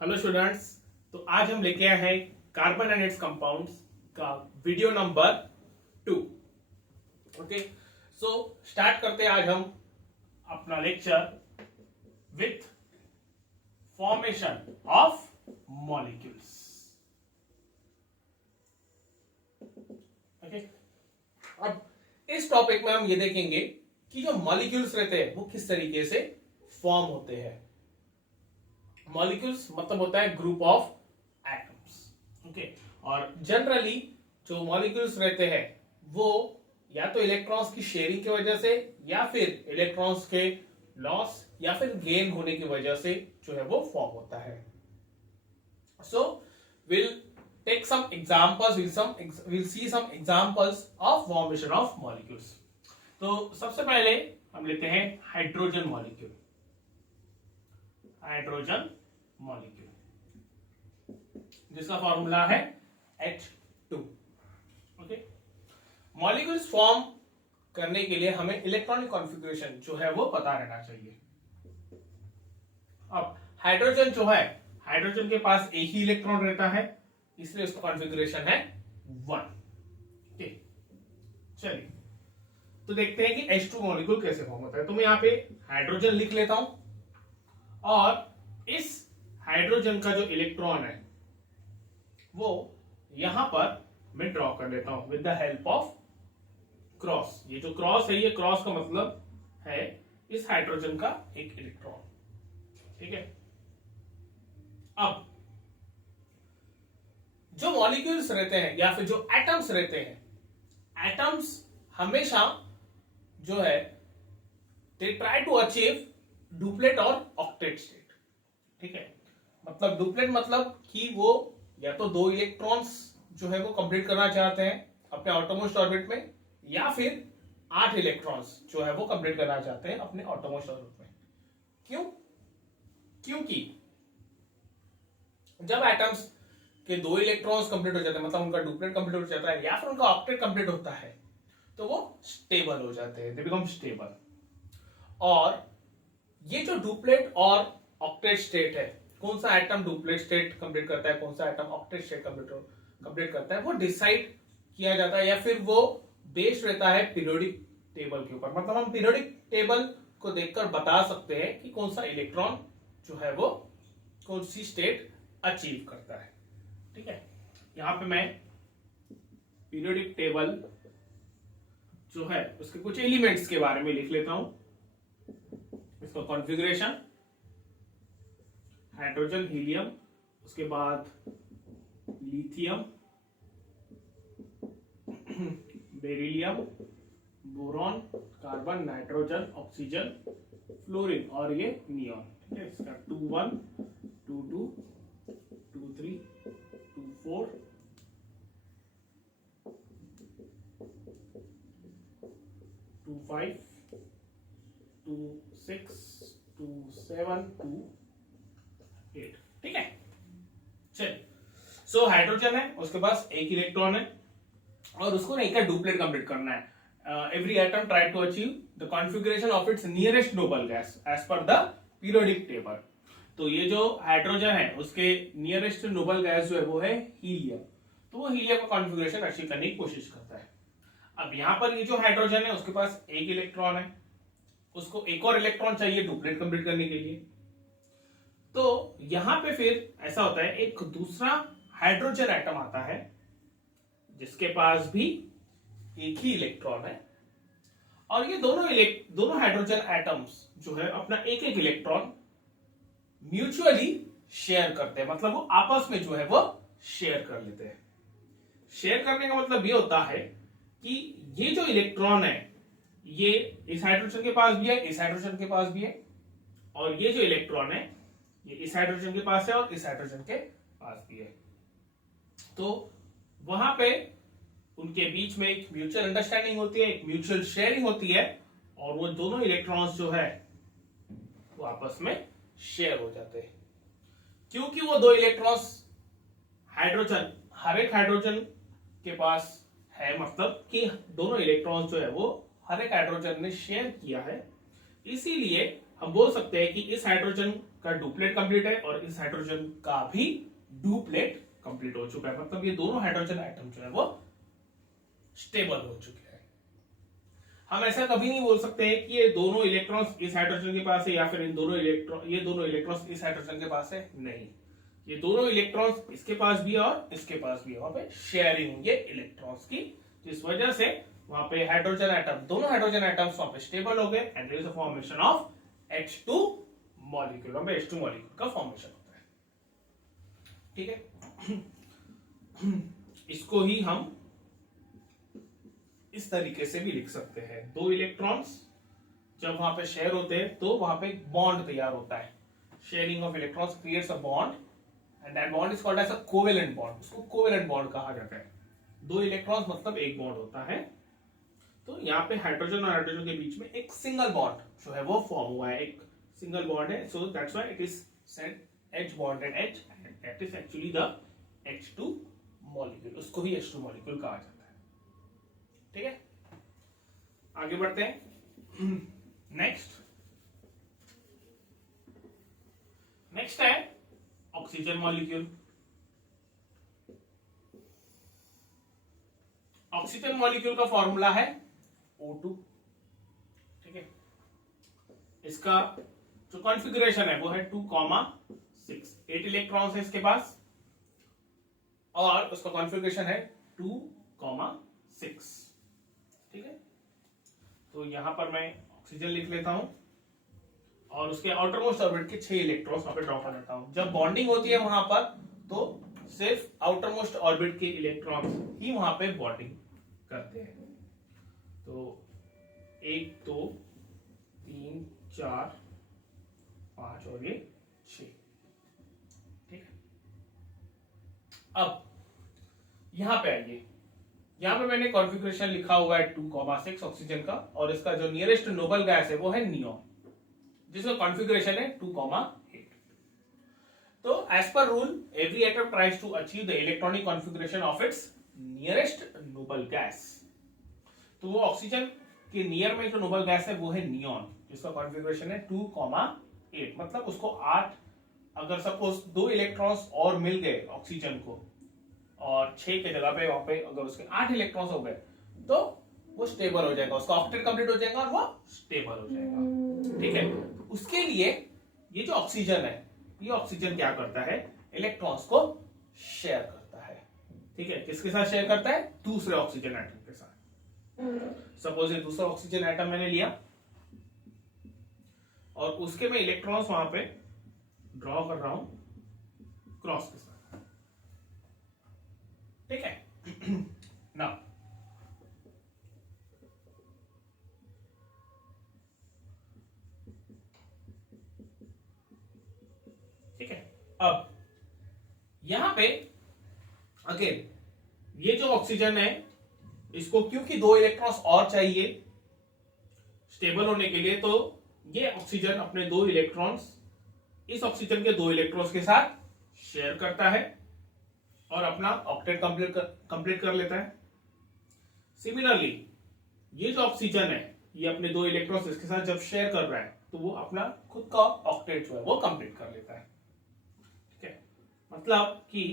Hello students. तो आज हम लेके आए हैं कार्बन एंड इट्स कंपाउंड्स का video number 2। Okay, so start करते हैं आज हम अपना lecture with formation of molecules. Okay, अब इस टॉपिक में हम ये देखेंगे कि जो मॉलिक्यूल्स रहते हैं वो किस तरीके से फॉर्म होते हैं। मॉलिक्यूल्स मतलब होता है ग्रुप ऑफ एटम्स। ओके, और जनरली जो मॉलिक्यूल्स रहते हैं वो या तो इलेक्ट्रॉन्स की शेयरिंग की वजह से या फिर इलेक्ट्रॉन्स के लॉस या फिर गेन होने की वजह से जो है वो फॉर्म होता है। So will take some examples, will see some examples of formation of molecules. तो सबसे पहले हम लेते हैं हाइड्रोजन मॉलिक्यूल। हाइड्रोजन मॉलिक्यूल जिसका फॉर्मूला है H2। ओके, मॉलिक्यूल्स फॉर्म करने के लिए हमें इलेक्ट्रॉनिक कॉन्फ़िगरेशन जो है वो पता रहना चाहिए। अब हाइड्रोजन जो है, हाइड्रोजन के पास एक ही इलेक्ट्रॉन रहता है, इसलिए उसका कॉन्फ़िगरेशन है 1। ठीक, चलिए तो देखते हैं कि H2 मॉलिक्यूल कैसे फॉर्म होता है। तो मैं यहां पे हाइड्रोजन लिख लेता हूं और इस हाइड्रोजन का जो इलेक्ट्रॉन है वो यहां पर मैं ड्रॉ कर लेता हूं with the help of cross. ये जो क्रॉस है, ये क्रॉस का मतलब है इस हाइड्रोजन का एक इलेक्ट्रॉन। ठीक है, अब जो मॉलिक्यूल्स रहते हैं या फिर जो एटम्स रहते हैं, एटम्स हमेशा जो है they try to achieve duplet और ऑक्टेट स्टेट। ठीक है, मतलब डुप्लेट मतलब कि वो या तो 2 इलेक्ट्रॉन्स जो है वो कंप्लीट करना चाहते हैं अपने आउटरमोस्ट ऑर्बिट में, या फिर 8 इलेक्ट्रॉन्स जो है वो कंप्लीट करना चाहते हैं अपने आउटरमोस्ट ऑर्बिट में। क्यों? क्योंकि जब एटम्स के 2 इलेक्ट्रॉन्स कंप्लीट हो जाते हैं, मतलब उनका डुप्लेट कंप्लीट हो जाता है या फिर उनका ऑक्टेट कंप्लीट होता है, तो वो स्टेबल हो जाते हैं, दे बिकम स्टेबल। और ये जो डुप्लेट और ऑक्टेट स्टेट है, कौन सा एटम डुप्लेट स्टेट कंप्लीट करता है, कौन सा एटम ऑक्टेट स्टेट कंप्लीट करता है, वो डिसाइड किया जाता है या फिर वो बेस्ड रहता है पीरियोडिक टेबल के ऊपर। मतलब हम पीरियोडिक टेबल को देखकर बता सकते हैं कि कौन सा इलेक्ट्रॉन जो है वो कौन सी स्टेट अचीव करता है। ठीक है, यहां पे मैं पीरियोडिक टेबल जो है उसके कुछ एलिमेंट्स के बारे में लिख लेता हूं। इसका कॉन्फ़िगरेशन हाइड्रोजन, हीलियम, उसके बाद lithium, beryllium, boron, carbon, nitrogen, oxygen, fluorine और ये नियॉन। ठीक है, इसका 2,1, 2,2, 2,3, 2,4, 2,5, 2,6, 2,7, 2,8। ठीक है, चलिए। सो हाइड्रोजन है, उसके पास एक इलेक्ट्रॉन है और उसको ना एक डुप्लेट कंप्लीट करना है। Every atom try to achieve the configuration of its nearest noble gas as per the periodic table. तो ये जो हाइड्रोजन है उसके नियरेस्ट नोबल गैस जो है वो है हीलियम। तो वो हीलियम का कॉन्फ़िगरेशन अचीव करने की कोशिश करता है। अब यहां पर ये जो हाइड्रोजन है उसके पास एक इलेक्ट्रॉन है, उसको एक और इलेक्ट्रॉन चाहिए डुप्लेट कंप्लीट करने के लिए। तो यहां पे फिर ऐसा होता है, एक दूसरा हाइड्रोजन एटम आता है जिसके पास भी एक ही इलेक्ट्रॉन है, और ये दोनों हाइड्रोजन एटम्स जो है अपना एक एक इलेक्ट्रॉन म्यूचुअली शेयर करते हैं। मतलब वो आपस में जो है वो शेयर कर लेते हैं। शेयर करने का मतलब ये होता है कि ये जो इलेक्ट्रॉन है ये इस हाइड्रोजन के पास भी है, इस हाइड्रोजन के पास भी है, और ये जो इलेक्ट्रॉन है ये इस हाइड्रोजन के पास है और इस हाइड्रोजन के पास भी है। तो वहां पे उनके बीच में एक म्यूचुअल अंडरस्टैंडिंग होती है, एक म्यूचुअल शेयरिंग होती है, और वो दोनों इलेक्ट्रॉन्स जो है वो आपस में शेयर हो जाते हैं। क्योंकि वो 2 इलेक्ट्रॉन्स हाइड्रोजन, हर एक हाइड्रोजन के पास है, मतलब कि दोनों इलेक्ट्रॉन्स जो है वो हर एक हाइड्रोजन ने शेयर किया है, इसीलिए हम बोल सकते हैं कि इस हाइड्रोजन का डुप्लेट कंप्लीट है और इस हाइड्रोजन का भी डुप्लेट कंप्लीट हो चुका है, मतलब ये दोनों हाइड्रोजन एटम जो है वो स्टेबल हो चुके हैं। हम ऐसा कभी नहीं बोल सकते कि ये दोनों इलेक्ट्रॉन्स इस हाइड्रोजन के पास है या फिर ये दोनों इलेक्ट्रॉन्स इस हाइड्रोजन के पास है, नहीं, ये दोनों इलेक्ट्रॉन्स इसके पास भी है और इसके पास भी है, वहां पे शेयरिंग होंगे इलेक्ट्रॉन्स की, जिस वजह से वहां पे हाइड्रोजन एटम, दोनों हाइड्रोजन एटम्स वहां पे स्टेबल हो गए and there is a formation of H2 molecule, वहां पे H2 मॉलिक्यूल का फॉर्मेशन होता है। ठीक है, इसको ही हम इस तरीके से भी लिख सकते हैं, दो इलेक्ट्रॉन्स जब वहां पे शेयर होते हैं तो वहां पे एक बॉन्ड तैयार होता है, sharing of electrons creates a bond and that bond is called as a covalent bond, उसको कोवेलेंट बॉन्ड कहा जाता है। दो इलेक्ट्रॉन्स मतलब एक बॉन्ड होता है, तो यहाँ पे हाइड्रोजन और हाइड्रोजन के बीच में एक सिंगल बॉन्ड जो है वो फॉर्म हुआ है, एक सिंगल बॉन्ड है, so that's why it is said H bonded H and that is actually the H2 molecule, उसको ही H2 मॉलिक्यूल कहा जाता है। ठीक है, आगे बढ़ते हैं। नेक्स्ट है ऑक्सीजन मॉलिक्यूल। ऑक्सीजन मॉलिक्यूल का फॉर्मूला है O2। ठीक है, इसका जो कॉन्फ़िगरेशन है वो है 2,6, 8 इलेक्ट्रॉन्स है इसके पास और उसका कॉन्फ़िगरेशन है 2,6। ठीक है, तो यहां पर मैं ऑक्सीजन लिख लेता हूं और उसके आउटर मोस्ट ऑर्बिट के 6 इलेक्ट्रॉन्स वहां पे ड्रॉ कर लेता हूं। जब बॉन्डिंग होती है वहां पर तो सिर्फ आउटर मोस्ट ऑर्बिट के इलेक्ट्रॉन्स ही वहां पे बॉन्डिंग करते हैं। तो 1 2 3 4 5 और ये 6। ठीक है, अब यहां पे आइए, यहां पे मैंने कॉन्फ़िगरेशन लिखा हुआ है 2,6 ऑक्सीजन का और इसका जो नियरेस्ट नोबल गैस है वो है नियोन, जिसका कॉन्फ़िगरेशन है 2,8। तो as per rule every atom tries to achieve the electronic configuration of its nearest noble gas. तो वो ऑक्सीजन के नियर में जो नोबल गैस है वो है नियोन, जिसका कॉन्फ़िगरेशन है 2,8, मतलब उसको 8, अगर सपोज 2 इलेक्ट्रॉन्स और मिल गए ऑक्सीजन को और 6 के जगह पे वहां पे अगर उसके 8 इलेक्ट्रॉन्स हो गए तो वो स्टेबल हो जाएगा, उसका ऑक्टेट कंप्लीट हो जाएगा और वो स्टेबल हो जाएगा। ठीक है, उसके लिए ये जो ऑक्सीजन है, ये ऑक्सीजन क्या करता है, इलेक्ट्रॉन्स को शेयर करता है। ठीक है, किसके साथ शेयर करता है, दूसरे ऑक्सीजन एटम के साथ। सपोज ये दूसरा ऑक्सीजन एटम मैंने लिया और उसके मैं इलेक्ट्रॉन्स वहां पे ड्रॉ कर रहा हूं क्रॉस के साथ। ठीक है, नाउ ठीक है, अब यहां पे अगेन ये जो ऑक्सीजन है इसको क्योंकि 2 इलेक्ट्रॉन्स और चाहिए स्टेबल होने के लिए, तो ये ऑक्सीजन अपने 2 इलेक्ट्रॉन्स इस ऑक्सीजन के 2 इलेक्ट्रॉन्स के साथ शेयर करता है और अपना ऑक्टेट कंप्लीट कर लेता है। सिमिलरली ये जो ऑक्सीजन है ये अपने 2 इलेक्ट्रॉन्स इसके साथ जब शेयर कर रहा है तो वो अपना खुद का ऑक्टेट जो है वो कंप्लीट कर लेता है। ठीक है, मतलब कि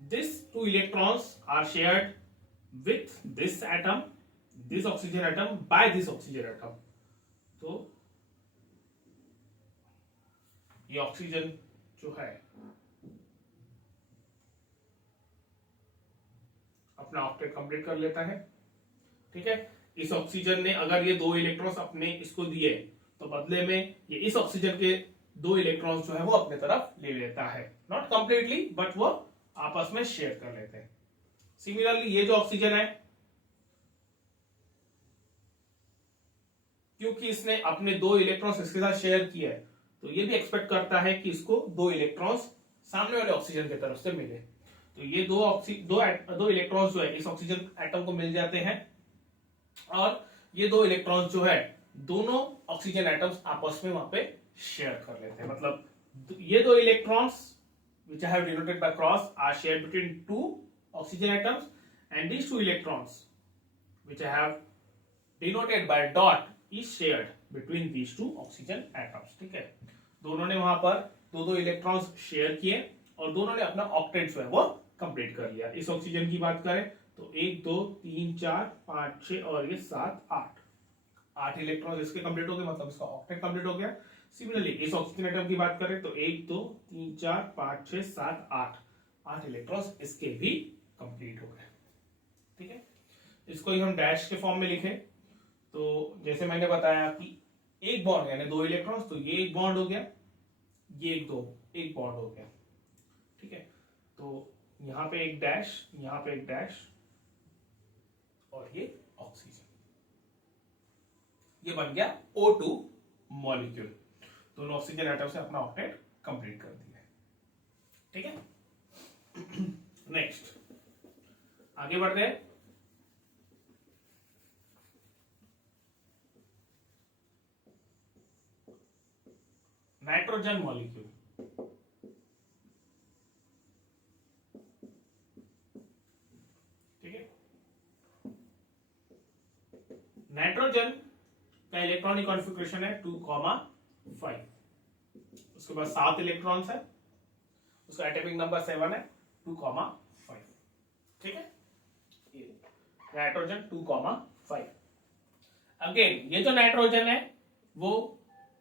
this 2 electrons are shared with this atom, this oxygen atom by this oxygen atom. तो ये ऑक्सीजन जो है अपना ऑक्टेट कंप्लीट कर लेता है। ठीक है, इस ऑक्सीजन ने अगर ये 2 इलेक्ट्रॉन्स अपने इसको दिए तो बदले में ये इस ऑक्सीजन के 2 इलेक्ट्रॉन्स जो है वो अपने तरफ ले लेता है, नॉट कंप्लीटली बट वो आपस में शेयर कर लेते हैं। सिमिलरली ये जो ऑक्सीजन है क्योंकि इसने अपने 2 इलेक्ट्रॉन्स इसके साथ शेयर किया है तो ये भी एक्सपेक्ट करता है कि इसको 2 इलेक्ट्रॉन्स सामने वाले ऑक्सीजन की तरफ से मिले। तो ये दो इलेक्ट्रॉन्स जो है इस ऑक्सीजन एटम को मिल जाते हैं और ये 2 इलेक्ट्रॉन्स जो है दोनों ऑक्सीजन एटम्स आपस में वहां पे शेयर कर लेते हैं। मतलब ये 2 electrons which I have denoted by cross are shared between 2 oxygen atoms and these 2 electrons which I have denoted by dot is shared between these 2 oxygen atoms। ठीक है, दोनों ने वहां पर दो दो इलेक्ट्रॉन्स शेयर किए और दोनों ने अपना ऑक्टेट जो है वो कंप्लीट कर लिया। इस ऑक्सीजन की बात करें तो 1 2 3 4 5 6 और ये 7 8 8 इलेक्ट्रॉन इसके कंप्लीट हो गए, मतलब इसका ऑक्टेट कंप्लीट हो गया। सिमिलरली इस ऑक्सीजन एटम की बात करें तो 1 2 3 4 5 6 7 8 8 इलेक्ट्रॉन्स इसके भी कंप्लीट हो गए। ठीक है, इसको ही हम डैश के फॉर्म में लिखें तो जैसे मैंने बताया कि एक बॉन्ड यानी दो इलेक्ट्रॉन्स, तो ये एक बॉन्ड हो गया, ये एक बॉन्ड हो गया। ठीक है, तो यहां पे एक डैश, यहां पे एक डैश और ये ऑक्सीजन, ये बन गया O2 मॉलिक्यूल। दोनों ऑक्सीजन एटम से अपना ऑक्टेट कंप्लीट कर दिया। ठीक है, नेक्स्ट आगे बढ़ते हैं। Nitrogen molecule. ठीक है, नाइट्रोजन का इलेक्ट्रॉनिक कॉन्फ़िगरेशन है 2,5। उसके बाद 7 इलेक्ट्रॉन्स है, उसका एटॉमिक नंबर 7 है 2,5। ठीक है, नाइट्रोजन 2,5। अगेन ये जो नाइट्रोजन है वो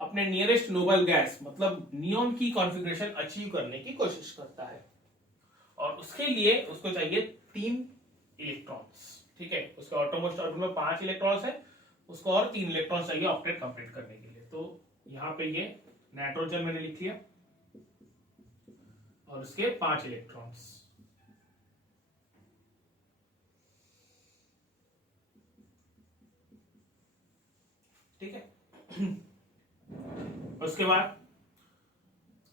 अपने नियरेस्ट नोबल गैस मतलब नियोन की कॉन्फ़िगरेशन अचीव करने की कोशिश करता है और उसके लिए उसको चाहिए 3 इलेक्ट्रॉन्स। ठीक है, उसके ऑटोमोस्ट ऑर्बिटल में 5 इलेक्ट्रॉन्स है, उसको और 3 इलेक्ट्रॉन्स चाहिए ऑक्टेट कंप्लीट करने के लिए। तो यहां पे ये नाइट्रोजन मैंने लिख लिया और उसके 5 इलेक्ट्रॉन्स। ठीक है, उसके बाद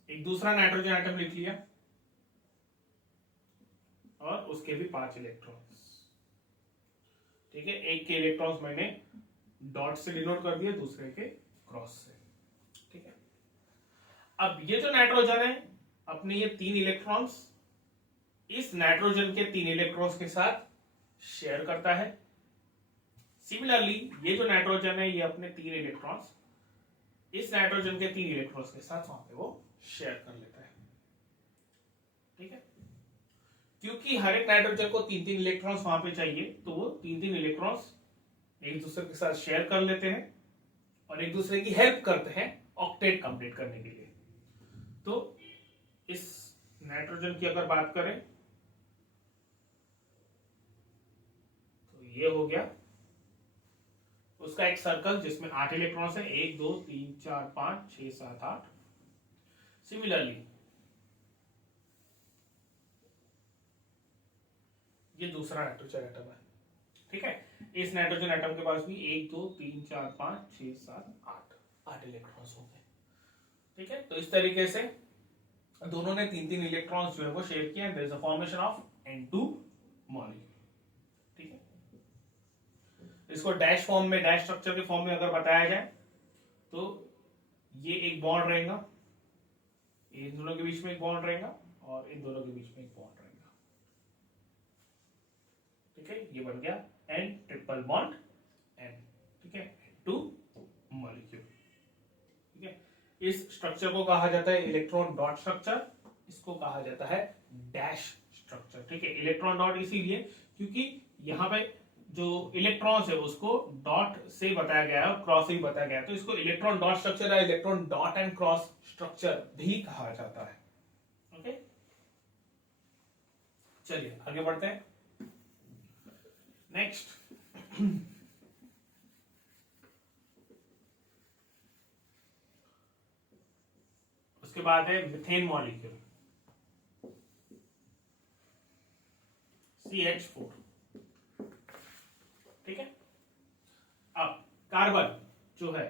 एक दूसरा नाइट्रोजन एटम लिख लिया और उसके भी 5 इलेक्ट्रॉन्स। ठीक है, एक के इलेक्ट्रॉन्स मैंने डॉट से डिनोट कर दिया, दूसरे के क्रॉस से। ठीक है, अब ये जो नाइट्रोजन है अपने ये 3 इलेक्ट्रॉन्स इस नाइट्रोजन के 3 इलेक्ट्रॉन्स के साथ शेयर करता है। सिमिलरली ये जो नाइट्रोजन है ये अपने 3 इलेक्ट्रॉन्स इस नाइट्रोजन के 3 इलेक्ट्रॉन्स के साथ वहां पे वो शेयर कर लेता है। ठीक है, क्योंकि हर एक नाइट्रोजन को 3-3 इलेक्ट्रॉन्स वहां पे चाहिए तो वो 3-3 इलेक्ट्रॉन्स एक दूसरे के साथ शेयर कर लेते हैं और एक दूसरे की हेल्प करते हैं ऑक्टेट कंप्लीट करने के लिए। तो इस नाइट्रोजन की अगर बात करें तो ये हो गया उसका एक सर्कल जिसमें 8 इलेक्ट्रॉन्स है, 1 2 3 4 5 6 7 8। सिमिलरली ये दूसरा नाइट्रोजन एटम है। ठीक है, इस नाइट्रोजन एटम के पास भी 1 2 3 4 5 6 7 8 इलेक्ट्रॉन्स होंगे। ठीक है, तो इस तरीके से दोनों ने 3-3 इलेक्ट्रॉन्स जो है वो शेयर किया। There is a formation of N2 molecule. ठीक है, इसको डैश फॉर्म में, डैश स्ट्रक्चर के फॉर्म में अगर बताया जाए तो ये एक बॉन्ड रहेगा, इन दोनों के बीच में एक बॉन्ड रहेगा और इन दोनों के बीच में एक बॉन्ड रहेगा। ठीक है, ये बन गया N ट्रिपल बॉन्ड N। ठीक है, N2 मॉलिक्यूल। ठीक है, इस स्ट्रक्चर को कहा जाता है इलेक्ट्रॉन डॉट स्ट्रक्चर, इसको कहा जाता है डैश स्ट्रक्चर। ठीक है, इलेक्ट्रॉन डॉट इसीलिए क्योंकि यहां पे जो इलेक्ट्रॉन्स है उसको डॉट से बताया गया है और क्रॉस से भी बताया गया है, तो इसको इलेक्ट्रॉन डॉट स्ट्रक्चर या electron dot and cross structure भी कहा जाता है। ओके, चलिए आगे बढ़ते हैं। नेक्स्ट उसके बाद है मीथेन मॉलिक्यूल CH4। ठीक है, अब कार्बन जो है,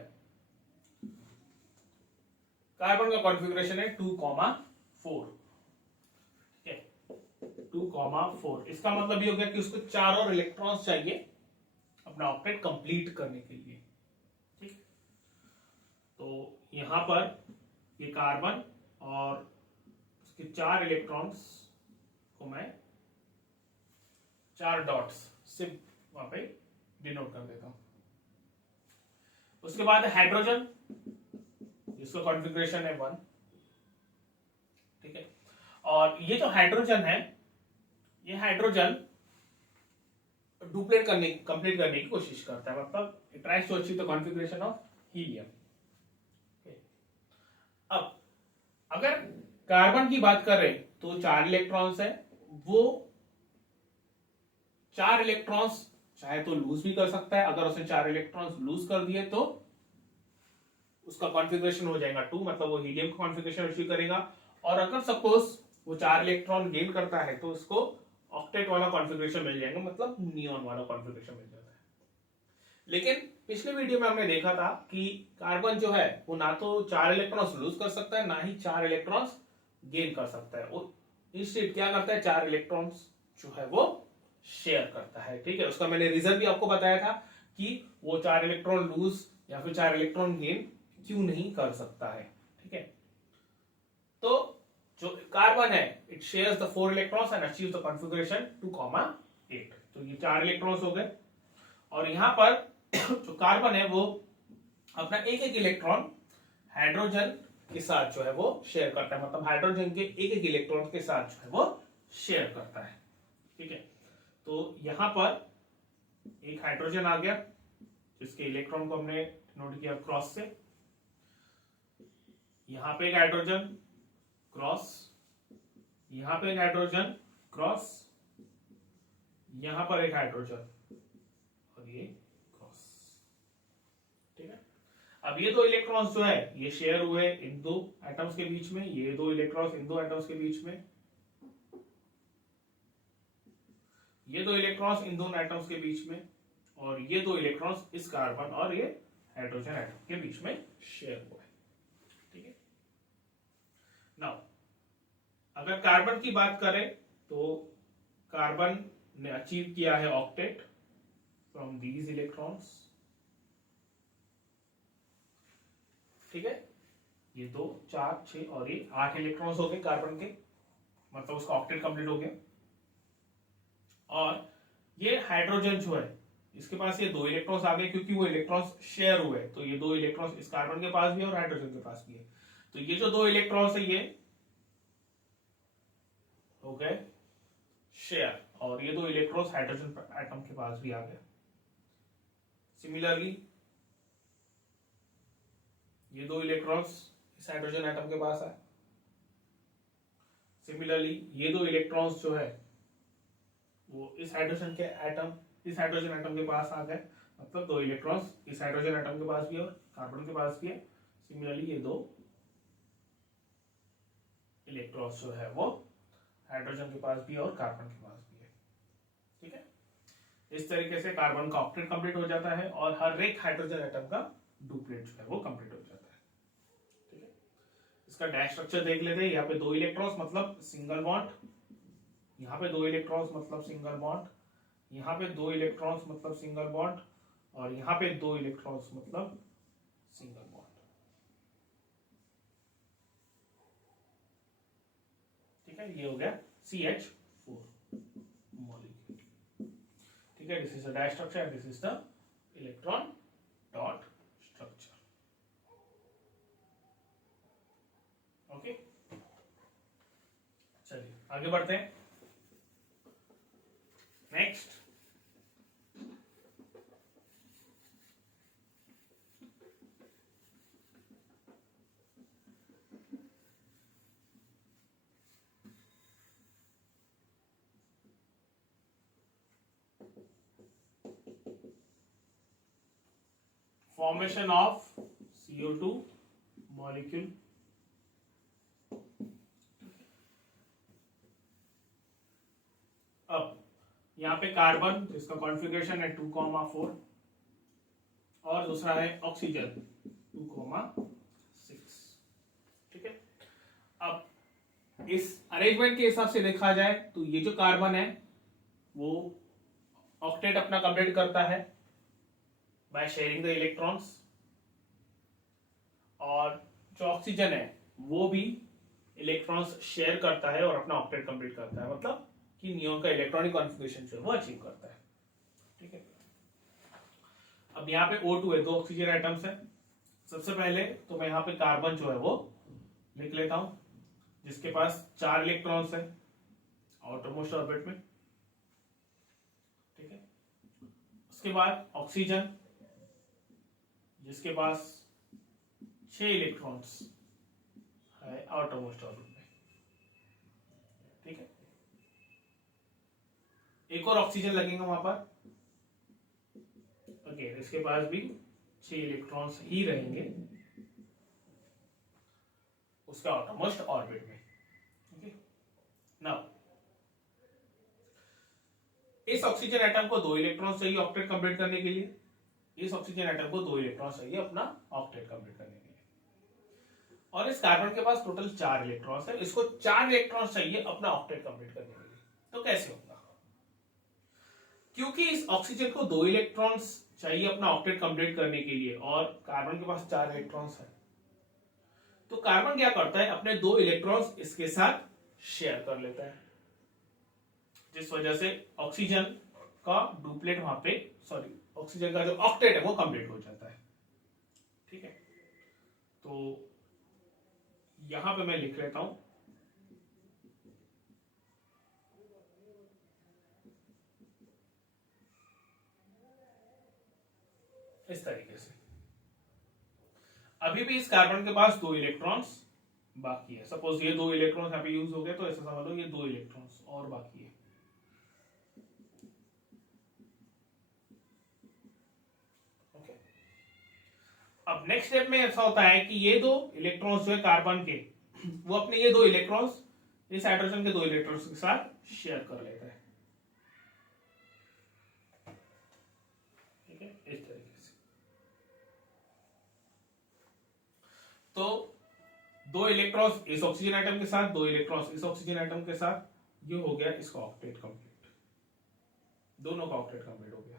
कार्बन का कॉन्फ़िगरेशन है 2,4। ठीक है, 2,4 इसका मतलब ये हो गया कि उसको 4 और इलेक्ट्रॉन्स चाहिए अपना ऑक्टेट कंप्लीट करने के लिए। ठीक, तो यहां पर ये कार्बन और उसके 4 इलेक्ट्रॉन्स को मैं 4 डॉट्स से वहां पे डिनोट कर देता हूं। उसके बाद हाइड्रोजन, इसका कॉन्फ़िगरेशन है 1, ठीक है। और ये जो हाइड्रोजन है, ये हाइड्रोजन डुप्लेट कंप्लीट करने की कोशिश करता है, मतलब it tries to achieve the configuration of helium. अब अगर कार्बन की बात करें तो 4 इलेक्ट्रॉन्स है, वो 4 इलेक्ट्रॉन्स चाहे तो लूज भी कर सकता है। अगर उसने 4 इलेक्ट्रॉन्स लूज कर दिए तो उसका कॉन्फ़िगरेशन हो जाएगा 2, मतलब वो हीलियम का कॉन्फ़िगरेशन अचीव करेगा। और अगर सपोज वो 4 इलेक्ट्रॉन गेन करता है तो उसको ऑक्टेट वाला कॉन्फ़िगरेशन मिल जाएगा, मतलब नियॉन वाला कॉन्फ़िगरेशन मिल जाता है। लेकिन पिछले वीडियो में हमने देखा था कि कार्बन जो है वो ना तो 4 इलेक्ट्रॉन्स लूज कर सकता है, ना ही 4 इलेक्ट्रॉन्स गेन कर सकता है। वो इंस्टेड क्या करता है, 4 इलेक्ट्रॉन्स जो है वो शेयर करता है, ठीक है। उसका मैंने रीजन भी आपको बताया था कि वो 4 इलेक्ट्रॉन लूज या फिर 4 इलेक्ट्रॉन गेन क्यों नहीं कर सकता है, ठीक है। तो जो कार्बन है, it shares the 4 electrons and achieves the configuration 2,8। तो ये 4 इलेक्ट्रॉन्स हो गए। और यहां पर जो कार्बन है वो अपना एक एक इलेक्ट्रॉन हाइड्रोजन के साथ जो है वो शेयर करता है, मतलब हाइड्रोजन के एक एक इलेक्ट्रॉन के साथ जो है वो शेयर करता है, ठीक है। तो यहां पर एक हाइड्रोजन आ गया जिसके इलेक्ट्रॉन को हमने नोट किया क्रॉस से, यहां पे एक हाइड्रोजन क्रॉस, यहां पे एक हाइड्रोजन क्रॉस, यहां पर एक हाइड्रोजन और ये क्रॉस, ठीक है। अब ये दो इलेक्ट्रॉन्स जो है ये शेयर हुए इन दो एटम्स के बीच में, ये दो इलेक्ट्रॉन्स इन दो एटम्स के बीच में, ये दो इलेक्ट्रॉन्स इन दोनों एटम्स के बीच में, और ये दो इलेक्ट्रॉन्स इस कार्बन और ये हाइड्रोजन एटम के बीच में शेयर हुआ है, ठीक है। नाउ अगर कार्बन की बात करें तो कार्बन ने अचीव किया है ऑक्टेट फ्रॉम दीज इलेक्ट्रॉन्स, ठीक है। ये 2 4 6 और ये 8 इलेक्ट्रॉन्स हो गए कार्बन के, मतलब उसका ऑक्टेट कंप्लीट हो गया। और ये हाइड्रोजन जो है इसके पास ये 2 इलेक्ट्रॉन्स आ गए, क्योंकि वो इलेक्ट्रॉन्स शेयर हुए, तो ये 2 इलेक्ट्रॉन्स इस कार्बन के पास भी है और हाइड्रोजन के पास भी है। तो ये जो 2 इलेक्ट्रॉन्स है ये हो गए शेयर, और ये 2 इलेक्ट्रॉन्स हाइड्रोजन एटम के पास भी आ गए। सिमिलरली ये 2 इलेक्ट्रॉन्स इस हाइड्रोजन एटम के पास है। सिमिलरली ये 2 इलेक्ट्रॉन्स जो है वो इस हाइड्रोजन एटम के पास आ गए, मतलब 2 इलेक्ट्रॉन्स इस हाइड्रोजन एटम के पास भी है और कार्बन के पास भी है। सिमिलरली ये 2 इलेक्ट्रॉन्स जो है वो हाइड्रोजन के पास भी है और कार्बन के पास भी है, ठीक है। इस तरीके से कार्बन का ऑक्टेट कंप्लीट हो जाता है और हर एक हाइड्रोजन एटम का डुप्लेट जो है वो कंप्लीट हो जाता है, ठीक है। इसका डैश स्ट्रक्चर देख लेते हैं। यहाँ पे 2 इलेक्ट्रॉन्स मतलब सिंगल बॉन्ड, यहाँ पे 2 इलेक्ट्रॉन्स मतलब सिंगल बॉन्ड, यहाँ पे 2 इलेक्ट्रॉन्स मतलब सिंगल बॉन्ड, और यहाँ पे 2 इलेक्ट्रॉन्स मतलब सिंगल बॉन्ड, ठीक है। ये हो गया CH4 मॉलिक्यूल, ठीक है। This is the dash structure, this is the electron dot structure, okay. चलिए आगे बढ़ते हैं। Next formation of CO2 molecule. अब यहाँ पे कार्बन जिसका कॉन्फ़िगरेशन है 2,4 और दूसरा है ऑक्सीजन 2,6, ठीक है। अब इस अरेंजमेंट के हिसाब से देखा जाए तो ये जो कार्बन है वो ऑक्टेट अपना कंप्लीट करता है बाय शेयरिंग द इलेक्ट्रॉन्स, और जो ऑक्सीजन है वो भी इलेक्ट्रॉन्स शेयर करता है और अपना ऑक्टेट कंप्लीट करता है, मतलब कि नियॉन का इलेक्ट्रॉनिक कॉन्फ़िगरेशन जो है वो अचीव करता है, ठीक है। अब यहाँ पे O2 है, 2 ऑक्सीजन एटम्स है, सबसे पहले तो मैं यहाँ पे कार्बन जो है वो लिख लेता हूं, जिसके पास 4 इलेक्ट्रॉन्स है आउटरमोस्ट ऑर्बिट में। ठीक है, उसके बाद ऑक्सीजन जिसके पास 6 इलेक्ट्रॉन्स है आउटरमोस्ट ऑर्बिट में। ठीक है, एक और ऑक्सीजन लगेगा वहां पर, अगेन इसके पास भी 6 इलेक्ट्रॉन्स ही रहेंगे उसका आउटरमोस्ट ऑर्बिट में। ओके, नाउ इस ऑक्सीजन एटम को 2 इलेक्ट्रॉन चाहिए ऑक्टेट कंप्लीट करने के लिए। इस ऑक्सीजन एटम को 2 इलेक्ट्रॉन चाहिए अपना ऑक्टेट कंप्लीट करने के लिए। और इस कार्बन के पास टोटल 4 इलेक्ट्रॉन्स है, इसको 4 इलेक्ट्रॉन चाहिए अपना ऑक्टेट कंप्लीट करने के लिए। तो कैसे होगा? क्योंकि इस ऑक्सीजन को 2 इलेक्ट्रॉन्स चाहिए अपना ऑक्टेट कंप्लीट करने के लिए और कार्बन के पास 4 इलेक्ट्रॉन्स है, तो कार्बन क्या करता है, अपने 2 इलेक्ट्रॉन्स इसके साथ शेयर कर लेता है, जिस वजह से ऑक्सीजन का डुप्लेट वहां पे, सॉरी ऑक्सीजन का जो ऑक्टेट है वो कंप्लीट हो जाता है। ठीक है, तो यहां पे मैं लिख लेता हूं इस तरीके से। अभी भी इस कार्बन के पास 2 इलेक्ट्रॉन्स बाकी है। सपोज ये 2 इलेक्ट्रॉन्स यहाँ पे यूज हो गए, तो ऐसा समझ लो ये 2 इलेक्ट्रॉन्स और बाकी है। ओके, अब नेक्स्ट स्टेप में ऐसा होता है कि ये 2 इलेक्ट्रॉन्स जो है कार्बन के, वो अपने ये 2 इलेक्ट्रॉन्स इस हाइड्रोजन के 2 इलेक्ट्रॉन्स के साथ शेयर कर लेता है। ठीक है, इस तरीके से। तो 2 इलेक्ट्रॉन्स इस ऑक्सीजन एटम के साथ, 2 इलेक्ट्रॉन्स इस ऑक्सीजन एटम के साथ, ये हो गया इसका ऑक्टेट कंप्लीट, दोनों का ऑक्टेट कंप्लीट हो गया।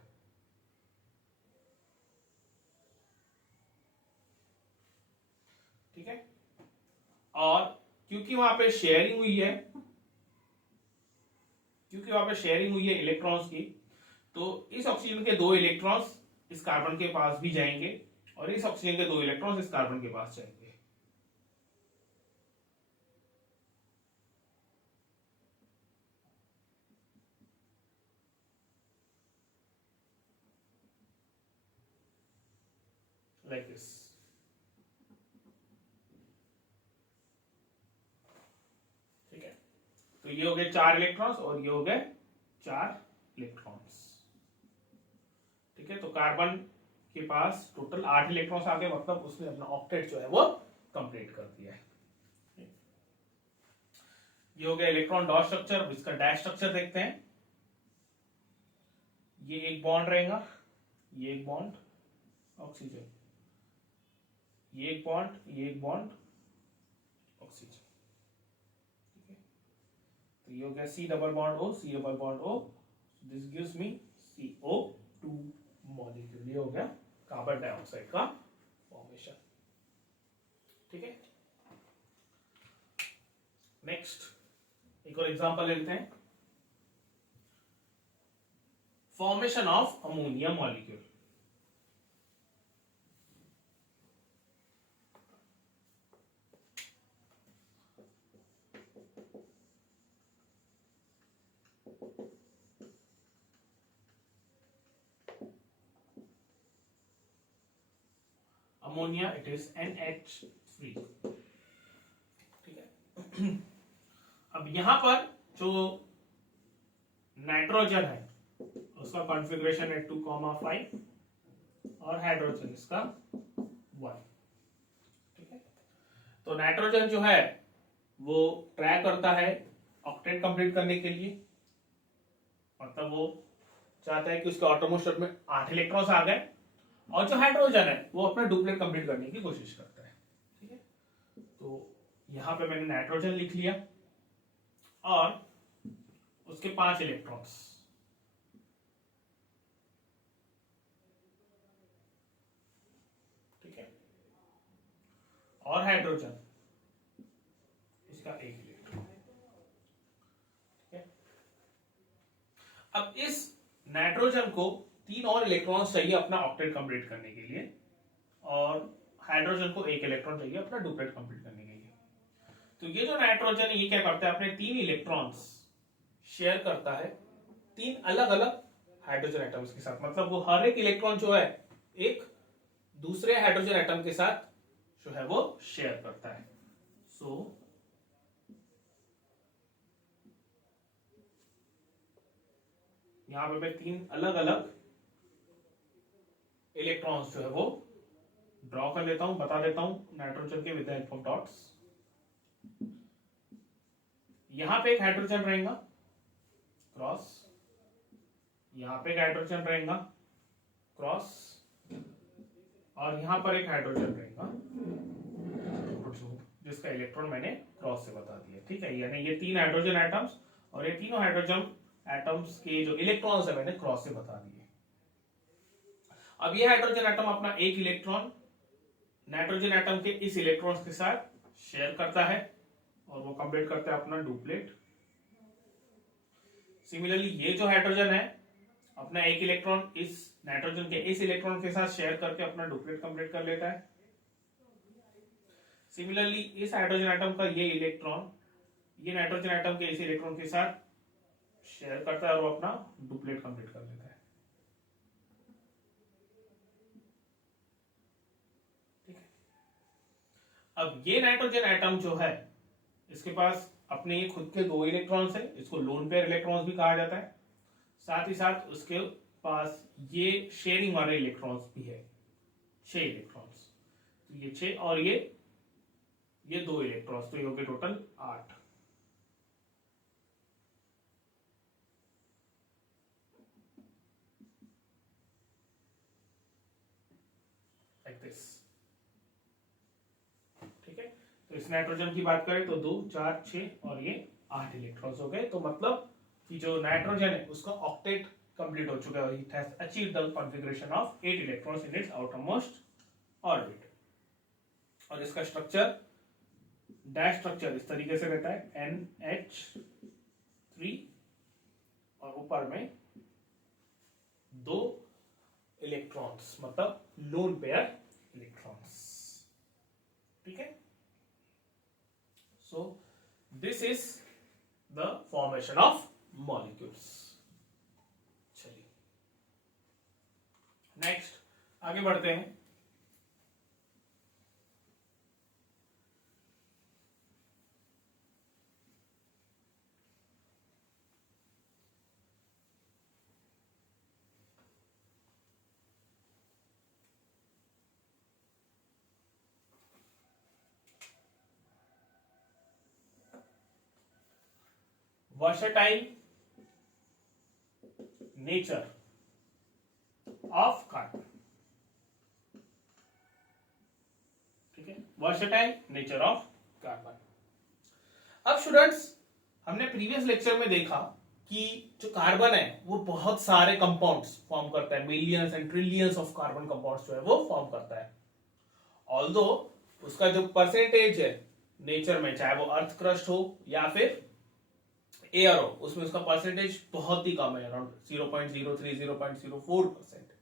ठीक है, और क्योंकि वहां पे शेयरिंग हुई है, इलेक्ट्रॉन्स की, तो इस ऑक्सीजन के 2 इलेक्ट्रॉन्स इस कार्बन के पास भी जाएंगे और इस ऑक्सीजन के 2 इलेक्ट्रॉन्स इस कार्बन के पास जाएंगे। Like this. ठीक है, तो ये हो गए 4 इलेक्ट्रॉन्स और ये हो गए 4 इलेक्ट्रॉन्स। ठीक है, तो कार्बन के पास टोटल 8 इलेक्ट्रॉन्स आ गए, मतलब उसने अपना ऑक्टेट जो है वो कंप्लीट कर दिया है। ये हो गया इलेक्ट्रॉन डॉट स्ट्रक्चर। इसका डैश स्ट्रक्चर देखते हैं। ये एक बॉन्ड रहेगा, ये एक बॉन्ड ऑक्सीजन, ये एक बॉन्ड, ये एक बॉन्ड ऑक्सीजन। ठीक है, तो ये हो गया C double bond O, C double bond O, this gives me CO2 molecule. ये हो गया कार्बन डाइऑक्साइड का फॉर्मेशन। ठीक है, नेक्स्ट एक और एग्जांपल लेते हैं, formation of ammonia molecule. Ammonia it is NH3। ठीक है, अब यहां पर जो नाइट्रोजन है उसका कॉन्फ़िगरेशन है 2,5 और हाइड्रोजन इसका 1। ठीक है, तो नाइट्रोजन जो है वो ट्राई करता है ऑक्टेट कंप्लीट करने के लिए, मतलब वो चाहता है कि उसके ऑटोमोस्ट में 8 इलेक्ट्रॉन्स आ गए, और जो हाइड्रोजन है वो अपना डुप्लेट कंप्लीट करने की कोशिश करता है। ठीक है, तो यहां पे मैंने नाइट्रोजन लिख लिया और उसके 5 इलेक्ट्रॉन्स। ठीक है, और हाइड्रोजन इसका 1 इलेक्ट्रॉन। ठीक है, अब इस नाइट्रोजन को 3 और इलेक्ट्रॉन्स चाहिए अपना ऑक्टेट कंप्लीट करने के लिए, और हाइड्रोजन को एक इलेक्ट्रॉन चाहिए अपना डुप्लेट कंप्लीट करने के लिए। तो ये जो नाइट्रोजन है ये क्या करता है, अपने 3 इलेक्ट्रॉन्स शेयर करता है 3 अलग अलग हाइड्रोजन एटम्स के साथ। मतलब वो हर एक इलेक्ट्रॉन जो है एक दूसरे हाइड्रोजन एटम के साथ जो है वो शेयर करता है। सो यहां पे मैं 3 अलग अलग इलेक्ट्रॉन्स जो है वो ड्रॉ कर लेता हूं, बता देता हूं नाइट्रोजन के with the help of dots. यहां पे एक हाइड्रोजन रहेगा क्रॉस, यहां पे एक हाइड्रोजन रहेगा क्रॉस, और यहां पर एक हाइड्रोजन रहेगा जिसका इलेक्ट्रॉन मैंने क्रॉस से बता दिया। ठीक है, यानी ये 3 हाइड्रोजन एटम्स और ये तीनों हाइड्रोजन एटम्स के जो इलेक्ट्रॉन्स है मैंने क्रॉस से बता दिए। अब ये हाइड्रोजन एटम अपना एक इलेक्ट्रॉन नाइट्रोजन एटम के इस इलेक्ट्रॉन्स के साथ शेयर करता है और वो कंप्लीट करता है अपना डुप्लेट। सिमिलरली ये जो हाइड्रोजन है अपना एक इलेक्ट्रॉन इस नाइट्रोजन के इस इलेक्ट्रॉन के साथ शेयर करके अपना डुप्लेट कंप्लीट कर लेता है। सिमिलरली इस हाइड्रोजन एटम का ये इलेक्ट्रॉन ये नाइट्रोजन एटम के इस इलेक्ट्रॉन के साथ शेयर करता है और वो अपना डुप्लेट कंप्लीट कर लेता है। ठीक है, अब ये नाइट्रोजन एटम जो है इसके पास अपने ये खुद के 2 इलेक्ट्रॉन्स है, इसको लोन पेयर इलेक्ट्रॉन्स भी कहा जाता है। साथ ही साथ उसके पास ये शेयरिंग वाले इलेक्ट्रॉन्स भी है, 6 इलेक्ट्रॉन्स। तो ये 6 और ये 2 इलेक्ट्रॉन्स, तो ये हो गए टोटल 8। Like this. ठीक है, तो इस नाइट्रोजन की बात करें तो 2 4 6 और ये 8 इलेक्ट्रॉन्स हो गए। तो मतलब कि जो नाइट्रोजन है उसका ऑक्टेट कंप्लीट हो चुका है। It has achieved the configuration of 8 electrons in it's outermost orbit. और इसका स्ट्रक्चर डैश स्ट्रक्चर इस तरीके से रहता है NH3 और ऊपर में 2 इलेक्ट्रॉन्स मतलब लोन पेयर इलेक्ट्रॉन्स। ठीक है, so this is the formation of molecules. चलिए नेक्स्ट आगे बढ़ते हैं। versatile nature of carbon। ठीक है, versatile nature of carbon। अब स्टूडेंट्स हमने प्रीवियस लेक्चर में देखा कि जो कार्बन है वो बहुत सारे कंपाउंड्स फॉर्म करता है, millions and trillions of carbon compounds जो है वो फॉर्म करता है। ऑल्दो उसका जो परसेंटेज है नेचर में, चाहे वो अर्थ क्रस्ट हो या फिर एयर हो, उसमें उसका परसेंटेज बहुत ही कम है, अराउंड 0.03 0.04%।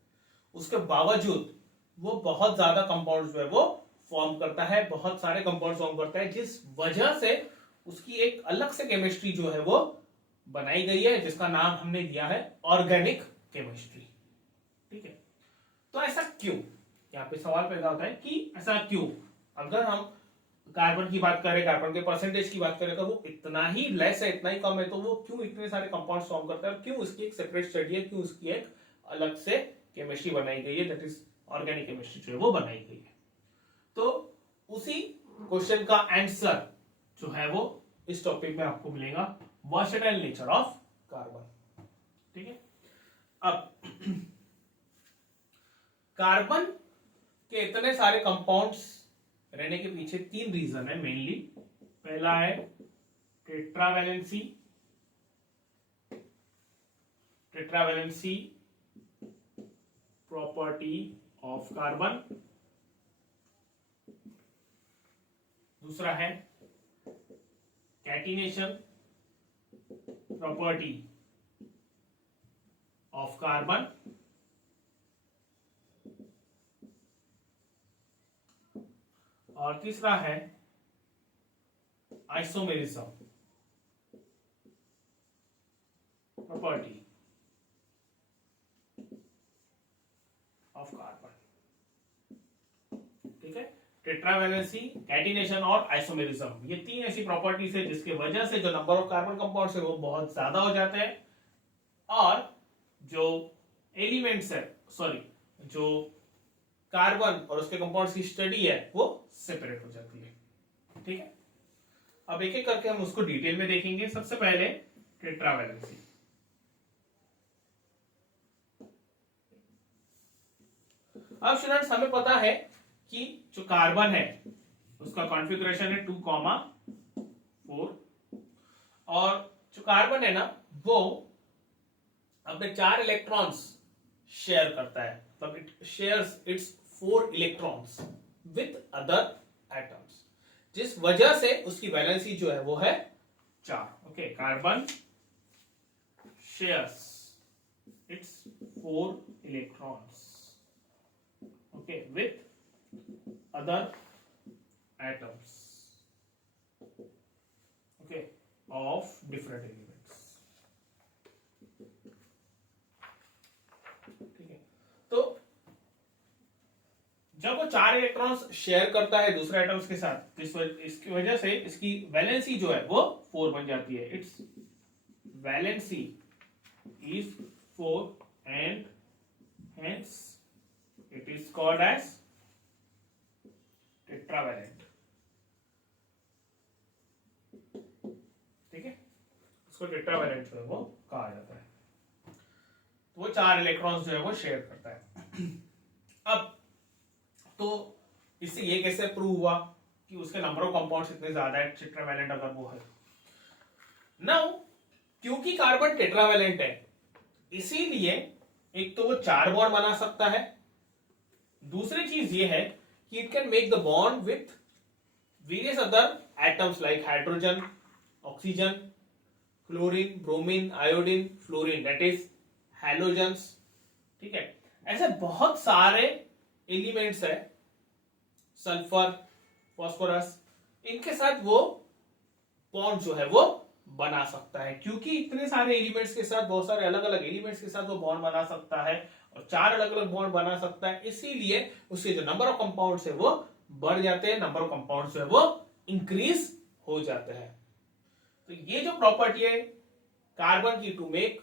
उसके बावजूद वो बहुत ज्यादा कंपाउंड्स जो है वो फॉर्म करता है, बहुत सारे कंपाउंड्स फॉर्म करता है, जिस वजह से उसकी एक अलग से केमिस्ट्री जो है वो बनाई गई है, जिसका नाम हमने दिया है ऑर्गेनिक केमिस्ट्री। ठीक है, तो ऐसा क्यों, यहाँ पे सवाल पैदा होता है कि ऐसा क्यों। अगर हम कार्बन की बात करें, कार्बन के परसेंटेज की बात करें तो वो इतना ही लेस है, इतना ही कम है, तो वो क्यों इतने सारे कंपाउंड्स फॉर्म करता है, क्यों उसकी एक सेपरेट स्टडी है, क्यों उसकी एक अलग से केमिस्ट्री बनाई गई है, दैट इज ऑर्गेनिक केमिस्ट्री जो है वो बनाई गई है। तो उसी क्वेश्चन का आंसर जो है वो इस टॉपिक में आपको मिलेगा, वर्सेटाइल नेचर ऑफ कार्बन। ठीक है, अब कार्बन के इतने सारे कंपाउंड्स रहने के पीछे 3 रीजन है मेनली। पहला है tetravalency, tetravalency property of carbon. दूसरा है कैटिनेशन प्रॉपर्टी ऑफ कार्बन। और तीसरा है आइसोमेरिज्म प्रॉपर्टी ऑफ कार्बन। ठीक है, टेट्रावैलेंसी, कैटिनेशन और आइसोमेरिज्म, ये तीन ऐसी प्रॉपर्टीज है जिसके वजह से जो नंबर ऑफ कार्बन कंपाउंड्स है वो बहुत ज्यादा हो जाते हैं और जो एलिमेंट्स है, सॉरी, जो कार्बन और उसके कंपाउंड्स की स्टडी है वो सेपरेट हो जाती है। ठीक है, अब एक एक करके हम उसको डिटेल में देखेंगे। सबसे पहले टेट्रावैलेंसी। अब स्टूडेंट्स हमें पता है कि जो कार्बन है उसका कॉन्फ़िगरेशन है 2,4 और जो कार्बन है ना वो अपने 4 इलेक्ट्रॉन्स शेयर करता है, मतलब it shares it's 4 electrons with other atoms, जिस वजह से उसकी वैलेंसी जो है वो है 4। Okay, carbon shares it's 4 electrons, okay, with other atoms, okay, of different elements। ठीक है, तो जब वो 4 इलेक्ट्रॉन्स शेयर करता है दूसरे एटम्स के साथ, तो इसकी वजह से इसकी वैलेंसी जो है वो 4 बन जाती है। It's valency is 4 and hence it is called as tetravalent। ठीक है, उसको टेट्रावैलेंट जो है वो कहा जाता है। तो वो 4 इलेक्ट्रॉन्स जो है वो शेयर करता है। अब तो इससे ये कैसे प्रूव हुआ कि उसके नंबर ऑफ कंपाउंड्स इतने ज्यादा है टेट्रावैलेंट अगर वो है। नाउ क्योंकि कार्बन टेट्रावैलेंट है इसीलिए एक तो वो 4 बॉन्ड बना सकता है, दूसरी चीज ये है कि it can make the bond with various other atoms like hydrogen, oxygen, chlorine, bromine, iodine, fluorine, that is halogens. ठीक है, ऐसे बहुत सारे एलिमेंट्स है, सल्फर, फास्फोरस, इनके साथ वो बॉन्ड जो है वो बना सकता है। क्योंकि इतने सारे एलिमेंट्स के साथ, बहुत सारे अलग अलग एलिमेंट्स के साथ वो बॉन्ड बना सकता है और 4 अलग अलग बॉन्ड बना सकता है, इसीलिए उसके जो नंबर ऑफ कंपाउंड्स है वो बढ़ जाते हैं, नंबर ऑफ कंपाउंड्स है वो इंक्रीज हो जाते हैं। तो ये जो प्रॉपर्टी है कार्बन की to make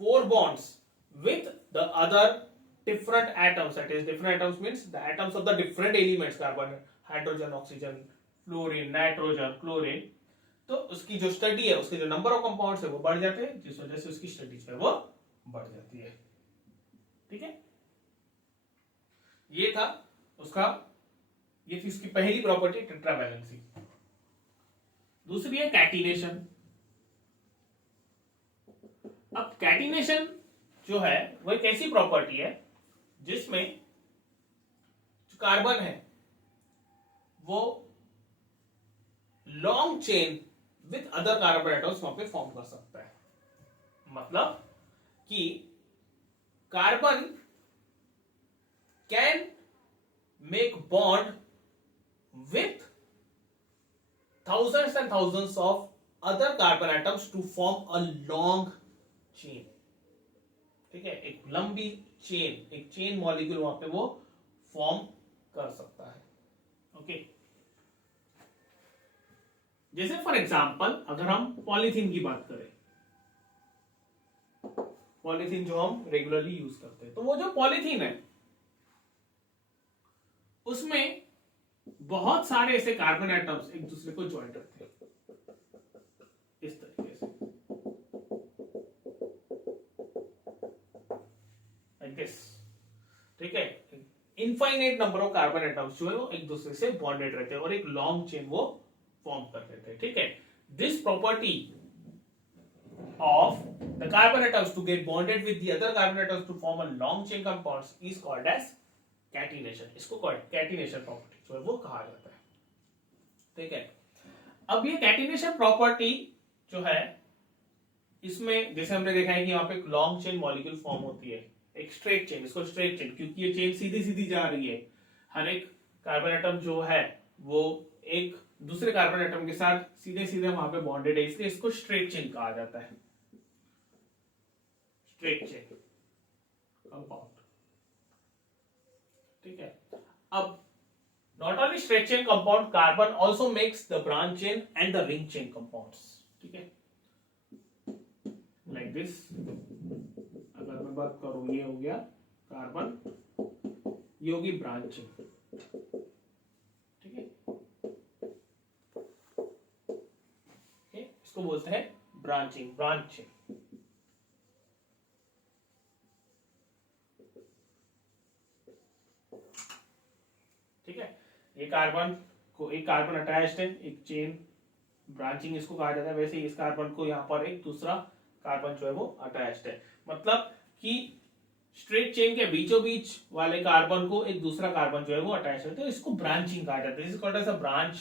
4 bonds with the other different atoms, that is different atoms means the atoms of the different elements, carbon, hydrogen, oxygen, fluorine, nitrogen, chlorine, तो उसकी जो स्टडी है, उसके जो नंबर ऑफ कंपाउंड्स है वो बढ़ जाते हैं, जिस वजह से उसकी स्टडी जो है वो बढ़ जाती है। ठीक है, ये था उसका, ये थी उसकी पहली प्रॉपर्टी टेट्रावैलेंसी। दूसरी है कैटिनेशन। अब कैटिनेशन जो है वो एक ऐसी प्रॉपर्टी है जिसमें जो कार्बन है वो long chain with other carbon atoms वहां पे फॉर्म कर सकता है। मतलब कि carbon can make bond with thousands and thousands of other carbon atoms to form a long chain। ठीक है, एक लंबी चेन, एक चेन मॉलिक्यूल वहां पे वो फॉर्म कर सकता है। ओके, जैसे फॉर एग्जांपल अगर हम पॉलीथीन की बात करें, पॉलीथीन जो हम रेगुलरली यूज करते हैं, तो वो जो पॉलीथीन है उसमें बहुत सारे ऐसे कार्बन एटम्स एक दूसरे को ज्वाइन करते हैं इस तरीके से, लाइक दिस। ठीक है, infinite number of carbon atoms जो है वो एक दूसरे से बॉन्डेड रहते हैं और एक लॉन्ग चेन वो फॉर्म कर देते हैं। ठीक है, this property of the carbon atoms to get bonded with the other carbon atoms to form a long chain compounds is called as catenation. इसको कैटिनेशन प्रॉपर्टी जो है वो कहा जाता है। ठीक है, अब ये कैटिनेशन प्रॉपर्टी जो है इसमें जैसे हमने देखा है कि यहाँ पे एक लॉन्ग चेन मॉलिक्यूल फॉर्म होती है, एक स्ट्रेट चेन, इसको स्ट्रेट चेन क्योंकि ये चेन सीधी सीधी जा रही है, हर एक कार्बन एटम जो है वो एक दूसरे कार्बन एटम के साथ सीधे सीधे वहां पे बॉन्डेड है, इसलिए इसको स्ट्रेट चेन कहा जाता है, स्ट्रेट चेन कंपाउंड। ठीक है, अब not only straight chain compound, carbon also makes the branch chain and the ring chain compounds. ठीक है, like this। अगर मैं बात करूं, ये हो गया कार्बन, ये होगी ब्रांच चेन। ठीक है, इसको बोलते हैं ब्रांचिंग, ब्रांच चेन। ठीक है, एक कार्बन को, एक कार्बन अटैच्ड है, एक चेन, ब्रांचिंग इसको कहा जाता है। वैसे ही इस कार्बन को यहाँ पर एक दूसरा कार्बन जो है वो अटैच्ड है, मतलब कि स्ट्रेट चेन के बीचों बीच वाले कार्बन को एक दूसरा कार्बन जो है वो अटैच है, तो इसको ब्रांचिंग कहा जाता है। This is called as a branch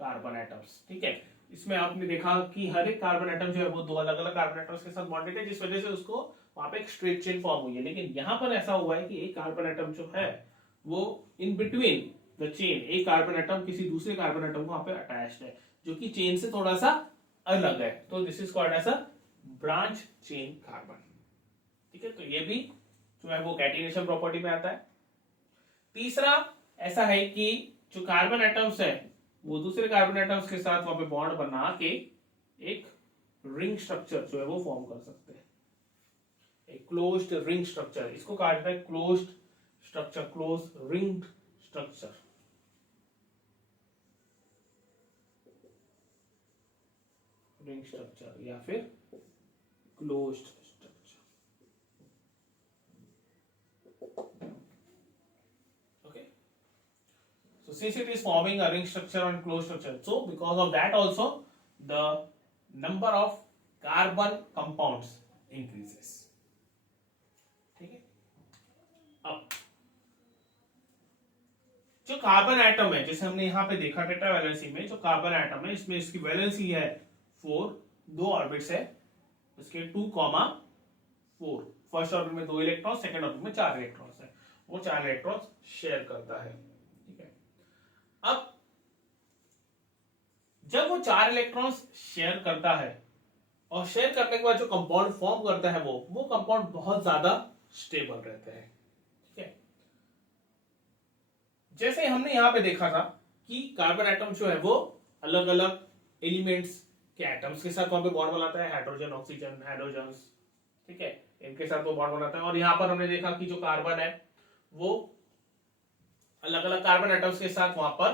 carbon atoms. ठीक है, इसमें आपने देखा कि हर एक कार्बन एटम जो है वो दो अलग अलग कार्बन एटम्स के साथ बॉन्डेड है, जिस वजह से उसको वहां पे एक स्ट्रेट चेन फॉर्म हुई है। लेकिन यहाँ पर ऐसा हुआ है कि एक कार्बन एटम जो है वो इन बिटवीन द चेन, एक कार्बन एटम किसी दूसरे कार्बन एटम को वहां पे अटैच्ड है, जो कि चेन से थोड़ा सा अलग है, तो this is called as a branch chain carbon. ठीक है, तो ये भी जो है वो कैटिनेशन प्रॉपर्टी में आता है। तीसरा ऐसा है कि जो कार्बन एटम्स है वो दूसरे कार्बन एटम्स के साथ वहां पे बॉन्ड बना के एक रिंग स्ट्रक्चर जो है वो फॉर्म कर सकते हैं, एक क्लोज्ड रिंग स्ट्रक्चर। इसको कहा जाता है closed structure, close ring structure. Ring structure या फिर closed structure. Okay, so since it is forming a ring structure and closed structure, so because of that also the number of carbon compounds increases. ठीक है, अब जो carbon atom है, जैसे हमने यहाँ पे देखा टेट्रा वैलेंसी में, जो कार्बन एटम है इसमें इसकी वैलेंसी है 4, 2 ऑर्बिट्स है इसके 2,4। फर्स्ट ऑर्बिट में 2 इलेक्ट्रॉन, सेकंड ऑर्बिट में 4 इलेक्ट्रॉन्स है, वो 4 इलेक्ट्रॉन्स शेयर करता है। ठीक है, अब जब वो 4 इलेक्ट्रॉन्स शेयर करता है और शेयर करने के बाद जो कंपाउंड फॉर्म करता है वो कंपाउंड बहुत ज्यादा स्टेबल रहते हैं। ठीक है, जैसे हमने यहां पे देखा था कि कार्बन एटम जो है वो अलग अलग एलिमेंट्स के एटम्स के साथ वहां पे बॉन्ड बनाता है, हाइड्रोजन, ऑक्सीजन, हाइड्रोजन्स। ठीक है, इनके साथ वो बॉन्ड बनाता है। और यहां पर हमने देखा कि जो कार्बन है वो अलग अलग कार्बन एटम्स के साथ वहां पर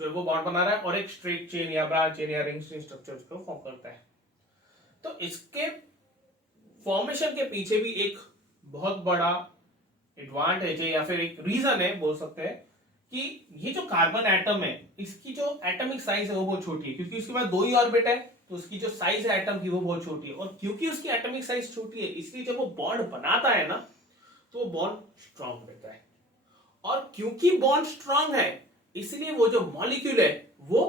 जो है वो बॉन्ड बना रहा है और एक स्ट्रेट चेन या ब्रांच चेन या रिंग चेन स्ट्रक्चर को फॉर्म करता है। तो इसके फॉर्मेशन के पीछे भी एक बहुत बड़ा एडवांटेज है या फिर एक रीजन है, बोल सकते हैं कि ये जो कार्बन एटम है इसकी जो एटॉमिक साइज है वो बहुत छोटी है, क्योंकि उसके बाद 2 ही ऑर्बिट है, तो उसकी जो साइज है एटम की वो बहुत छोटी है। और क्योंकि उसकी एटॉमिक साइज छोटी है इसलिए जब वो बॉन्ड बनाता है ना तो वो बॉन्ड स्ट्रांग रहता है। और क्योंकि बॉन्ड स्ट्रांग है इसलिए वो जो मॉलिक्यूल है वो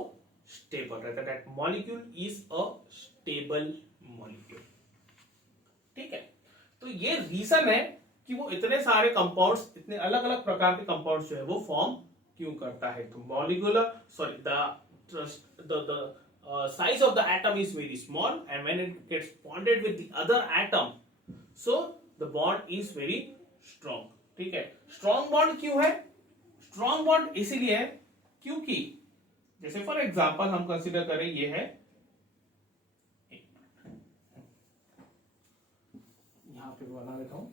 स्टेबल रहता है। That molecule is a stable molecule. ठीक है, तो ये रीजन है कि वो इतने सारे कंपाउंड्स, इतने अलग अलग प्रकार के कंपाउंड्स जो है वो फॉर्म क्यों करता है। तो molecular sorry the size of the atom is very small and when it gets bonded with the other atom so the bond is very strong. ठीक है, स्ट्रॉन्ग बॉन्ड क्यों है? स्ट्रॉन्ग बॉन्ड इसीलिए है क्योंकि जैसे फॉर एग्जांपल हम consider करें ये है, यहां पे बना देता हूं,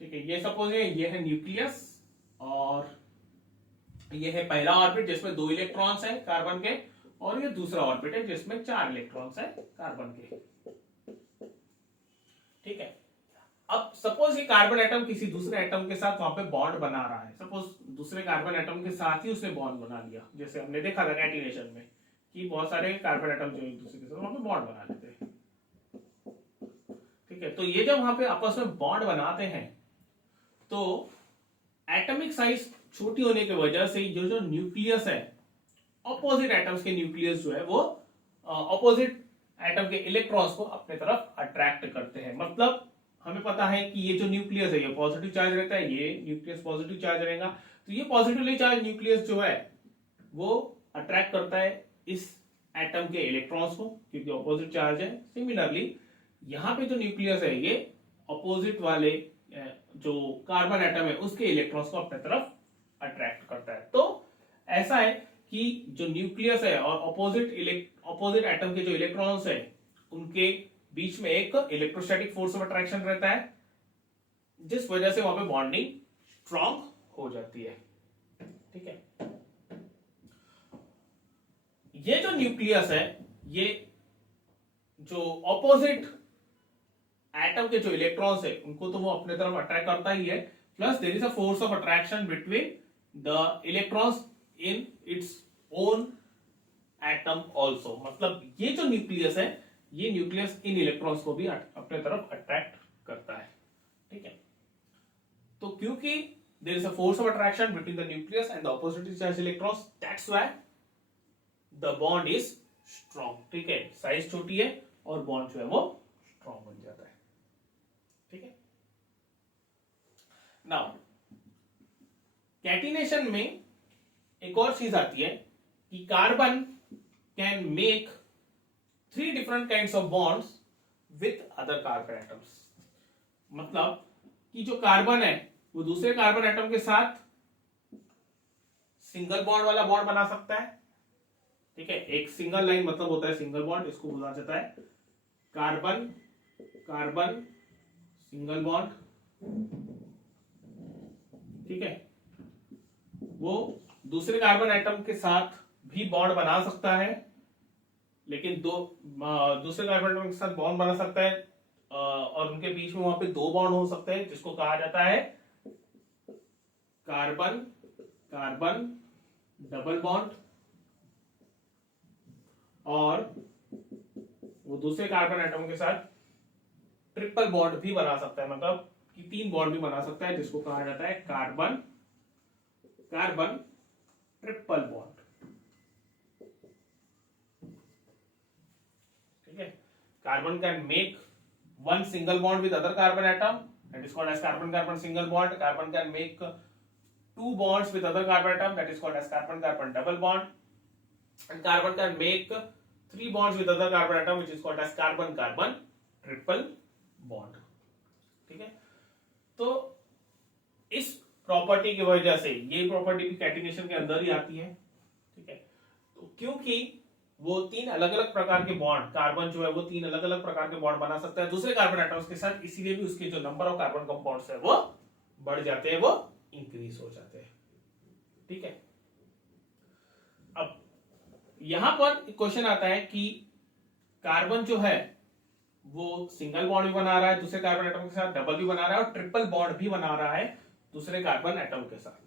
ठीक है, ये सपोज ये है न्यूक्लियस और ये है पहला ऑर्बिट जिसमें 2 इलेक्ट्रॉन्स हैं कार्बन के, और ये दूसरा ऑर्बिट है जिसमें 4 इलेक्ट्रॉन्स हैं कार्बन के। ठीक है, अब सपोज ये कार्बन एटम किसी दूसरे एटम के साथ वहां पे बॉन्ड बना रहा है, सपोज दूसरे कार्बन एटम के साथ ही उसने बॉन्ड बना लिया, जैसे हमने देखा था कैटिनेशन में कि बहुत सारे कार्बन एटम जो एक दूसरे के साथ वहां पे बॉन्ड बना लेते हैं। ठीक है, तो ये जब वहां पे आपस में बॉन्ड बनाते हैं तो एटॉमिक साइज छोटी होने की वजह से जो न्यूक्लियस है, ऑपोजिट एटम्स के न्यूक्लियस जो है वो ऑपोजिट एटम के इलेक्ट्रॉन्स को अपने तरफ अट्रैक्ट करते हैं। मतलब हमें पता है कि ये जो न्यूक्लियस है ये पॉजिटिव चार्ज रहता है, ये न्यूक्लियस पॉजिटिव चार्ज रहेगा, तो ये पॉजिटिवली चार्ज न्यूक्लियस जो है वो अट्रैक्ट करता है इस एटम के इलेक्ट्रॉन्स को क्योंकि ऑपोजिट चार्ज है। सिमिलरली यहाँ पे जो न्यूक्लियस है ये ऑपोजिट वाले जो कार्बन एटम है उसके इलेक्ट्रॉन्स को अपने तरफ अट्रैक्ट करता है। तो ऐसा है कि जो न्यूक्लियस है और ऑपोजिट एटम के जो इलेक्ट्रॉन्स है उनके बीच में एक इलेक्ट्रोस्टैटिक फोर्स ऑफ अट्रैक्शन रहता है जिस वजह से वहां पे बॉन्डिंग स्ट्रांग हो जाती है। ठीक है, ये जो न्यूक्लियस है ये जो ऑपोजिट एटम के जो इलेक्ट्रॉन्स है उनको तो वो अपने तरफ अट्रैक्ट करता ही है, plus there is a force of attraction between the electrons in its own atom also. मतलब ये जो न्यूक्लियस है ये न्यूक्लियस इन इलेक्ट्रॉन्स को भी अपने तरफ अट्रैक्ट करता है। ठीक है, तो क्योंकि there is a force of attraction between the nucleus and the oppositely charged electrons, that's why the bond is strong. ठीक है, साइज छोटी है और बॉन्ड जो है वो स्ट्रॉन्ग बन जाता है। ठीक है, नाउ कैटिनेशन में एक और चीज आती है कि carbon can make 3 different kinds of bonds with other carbon atoms। मतलब कि जो कार्बन है वो दूसरे कार्बन एटम के साथ सिंगल बॉन्ड वाला बॉन्ड बना सकता है। ठीक है, एक सिंगल लाइन मतलब होता है सिंगल बॉन्ड, इसको बोला जाता है कार्बन कार्बन सिंगल बॉन्ड। ठीक है, वो दूसरे कार्बन एटम के साथ भी बॉन्ड बना सकता है, लेकिन दूसरे कार्बन एटम के साथ बॉन्ड बना सकता है और उनके बीच में वहां पे 2 बॉन्ड हो सकते हैं जिसको कहा जाता है कार्बन कार्बन डबल बॉन्ड। और वो दूसरे कार्बन एटम के साथ ट्रिपल बॉन्ड भी बना सकता है, मतलब कि 3 बॉन्ड भी बना सकता है जिसको कहा जाता है कार्बन कार्बन ट्रिपल बॉन्ड। ठीक है, carbon can make 1 single bond with other carbon atom, that is called as carbon carbon single bond. Carbon can make 2 bonds with other carbon atom, that is called as carbon carbon double bond. And carbon can make 3 bonds with other carbon atom, which is called as carbon carbon triple bond। ठीक है, तो इस property की वजह से ये property भी catenation के अंदर ही आती है। ठीक है, तो क्योंकि वो 3 अलग अलग प्रकार के बॉन्ड, कार्बन जो है वो 3 अलग अलग प्रकार के बॉन्ड बना सकता है दूसरे कार्बन एटम्स के साथ, इसीलिए भी उसके जो नंबर ऑफ कार्बन कंपाउंड्स है वो बढ़ जाते हैं, वो इंक्रीज हो जाते हैं। ठीक है, अब यहां पर क्वेश्चन आता है कि कार्बन जो है वो सिंगल बॉन्ड भी बना रहा है दूसरे कार्बन एटम के साथ, डबल भी बना रहा है और ट्रिपल बॉन्ड भी बना रहा है दूसरे कार्बन एटम के साथ,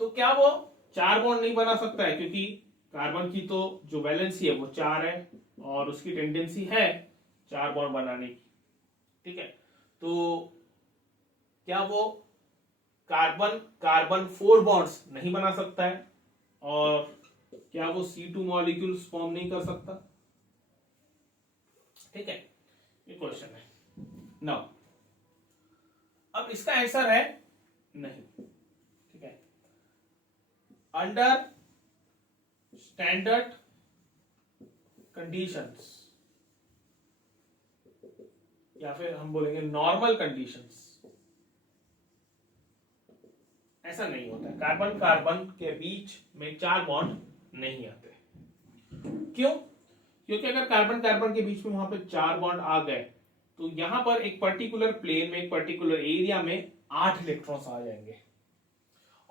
तो क्या वो 4 बॉन्ड नहीं बना सकता है? क्योंकि कार्बन की तो जो वैलेंसी है वो 4 है और उसकी टेंडेंसी है 4 बॉन्ड बनाने की। ठीक है, तो क्या वो कार्बन कार्बन 4 बॉन्ड्स नहीं बना सकता है? और क्या वो C2 मॉलिक्यूल्स फॉर्म नहीं कर सकता? ठीक है, ये क्वेश्चन है। नाउ अब इसका आंसर है नहीं। ठीक है, अंडर स्टैंडर्ड कंडीशंस या फिर हम बोलेंगे नॉर्मल कंडीशंस, ऐसा नहीं होता है। कार्बन कार्बन के बीच में 4 बॉन्ड नहीं आते। क्यों? क्योंकि अगर कार्बन कार्बन के बीच में वहां पे 4 बॉन्ड आ गए तो यहां पर एक पर्टिकुलर प्लेन में, एक पर्टिकुलर एरिया में 8 इलेक्ट्रॉन्स आ जाएंगे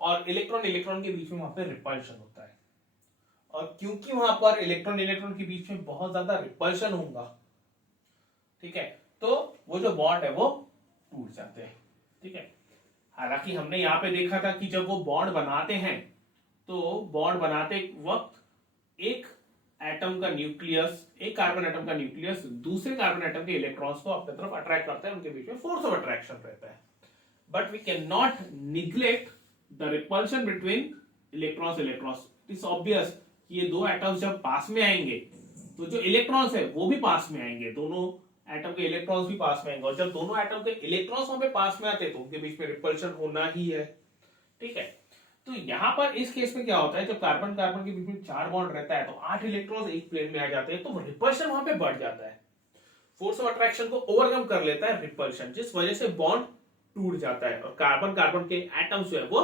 और इलेक्ट्रॉन इलेक्ट्रॉन के बीच में वहां पे रिपल्शन होता है। और क्योंकि वहां पर इलेक्ट्रॉन इलेक्ट्रॉन के बीच में बहुत ज्यादा रिपल्शन होगा, ठीक है, तो वो जो बॉन्ड है वो टूट जाते हैं। ठीक है, हालांकि हमने यहां पे देखा था कि जब वो बॉन्ड बनाते हैं तो बॉन्ड बनाते वक्त एक एटम का न्यूक्लियस, एक कार्बन एटम का न्यूक्लियस दूसरे कार्बन एटम के इलेक्ट्रॉन्स को अपने तरफ अट्रैक्ट करता है, उनके बीच में फोर्स ऑफ अट्रैक्शन रहता है। But we can not neglect the repulsion between electrons electrons. It's obvious कि ये 2 एटम्स जब पास में आएंगे तो जो इलेक्ट्रॉन्स है वो भी पास में आएंगे, दोनों एटम के इलेक्ट्रॉन्स भी पास में आएंगे, और जब दोनों एटम के इलेक्ट्रॉन्स वहां पे पास में आते हैं तो उनके बीच में रिपल्शन होना ही है। ठीक है, तो यहां पर इस केस में क्या होता है, जब कार्बन कार्बन के बीच में 4 बॉन्ड रहता है तो 8 इलेक्ट्रॉन्स एक प्लेन में आ जाते हैं, तो रिपल्शन वहां पे बढ़ जाता है, फोर्स ऑफ अट्रैक्शन को ओवरकम कर लेता है रिपल्शन, जिस वजह से बॉन्ड टूट जाता है और कार्बन कार्बन के एटम्स जो है वो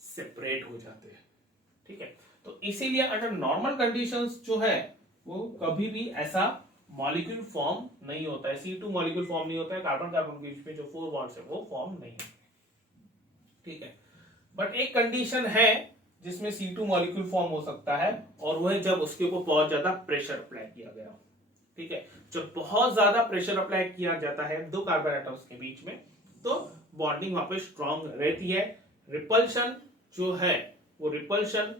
सेपरेट हो जाते हैं। ठीक है, तो इसीलिए अंडर नॉर्मल कंडीशंस जो है वो कभी भी ऐसा मॉलिक्यूल फॉर्म नहीं होता है, C2 मॉलिक्यूल फॉर्म नहीं होता है, कार्बन कार्बन के बीच में जो 4 बॉन्ड्स है वो फॉर्म नहीं होते। ठीक है, बट एक कंडीशन है जिसमें C2 मॉलिक्यूल फॉर्म हो सकता है, और वह जब उसके ऊपर बहुत ज्यादा प्रेशर अप्लाई किया गया हो। ठीक है, जब बहुत ज्यादा प्रेशर अप्लाई किया जाता है दो कार्बन एटम्स के बीच में, तो बॉन्डिंग वहां पे स्ट्रांग रहती है, रिपल्शन जो है वो रिपल्शन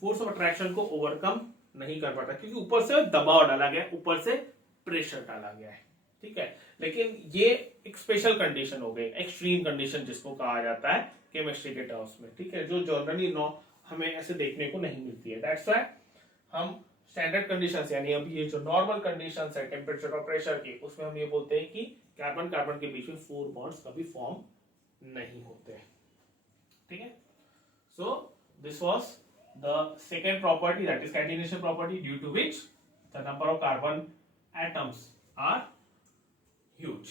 फोर्स ऑफ अट्रैक्शन को ओवरकम नहीं कर पाता, क्योंकि ऊपर से दबाव डाला गया, ऊपर से प्रेशर डाला गया है। ठीक है, लेकिन ये एक स्पेशल कंडीशन हो गई, एक्सट्रीम कंडीशन जिसको कहा जाता है केमिस्ट्री के टर्म्स में। ठीक है, जो जनरली हमें ऐसे देखने को नहीं मिलती है। दैट्स व्हाई हम स्टैंडर्ड कंडीशंस, यानी अभी ये जो नॉर्मल कंडीशंस है टेम्परेचर और प्रेशर की, उसमें हम ये बोलते हैं कि कार्बन कार्बन के बीच में 4 बॉन्ड्स कभी फॉर्म नहीं होते। ठीक है, so this was the second property, that is catenation property, due to which the number of carbon atoms are huge.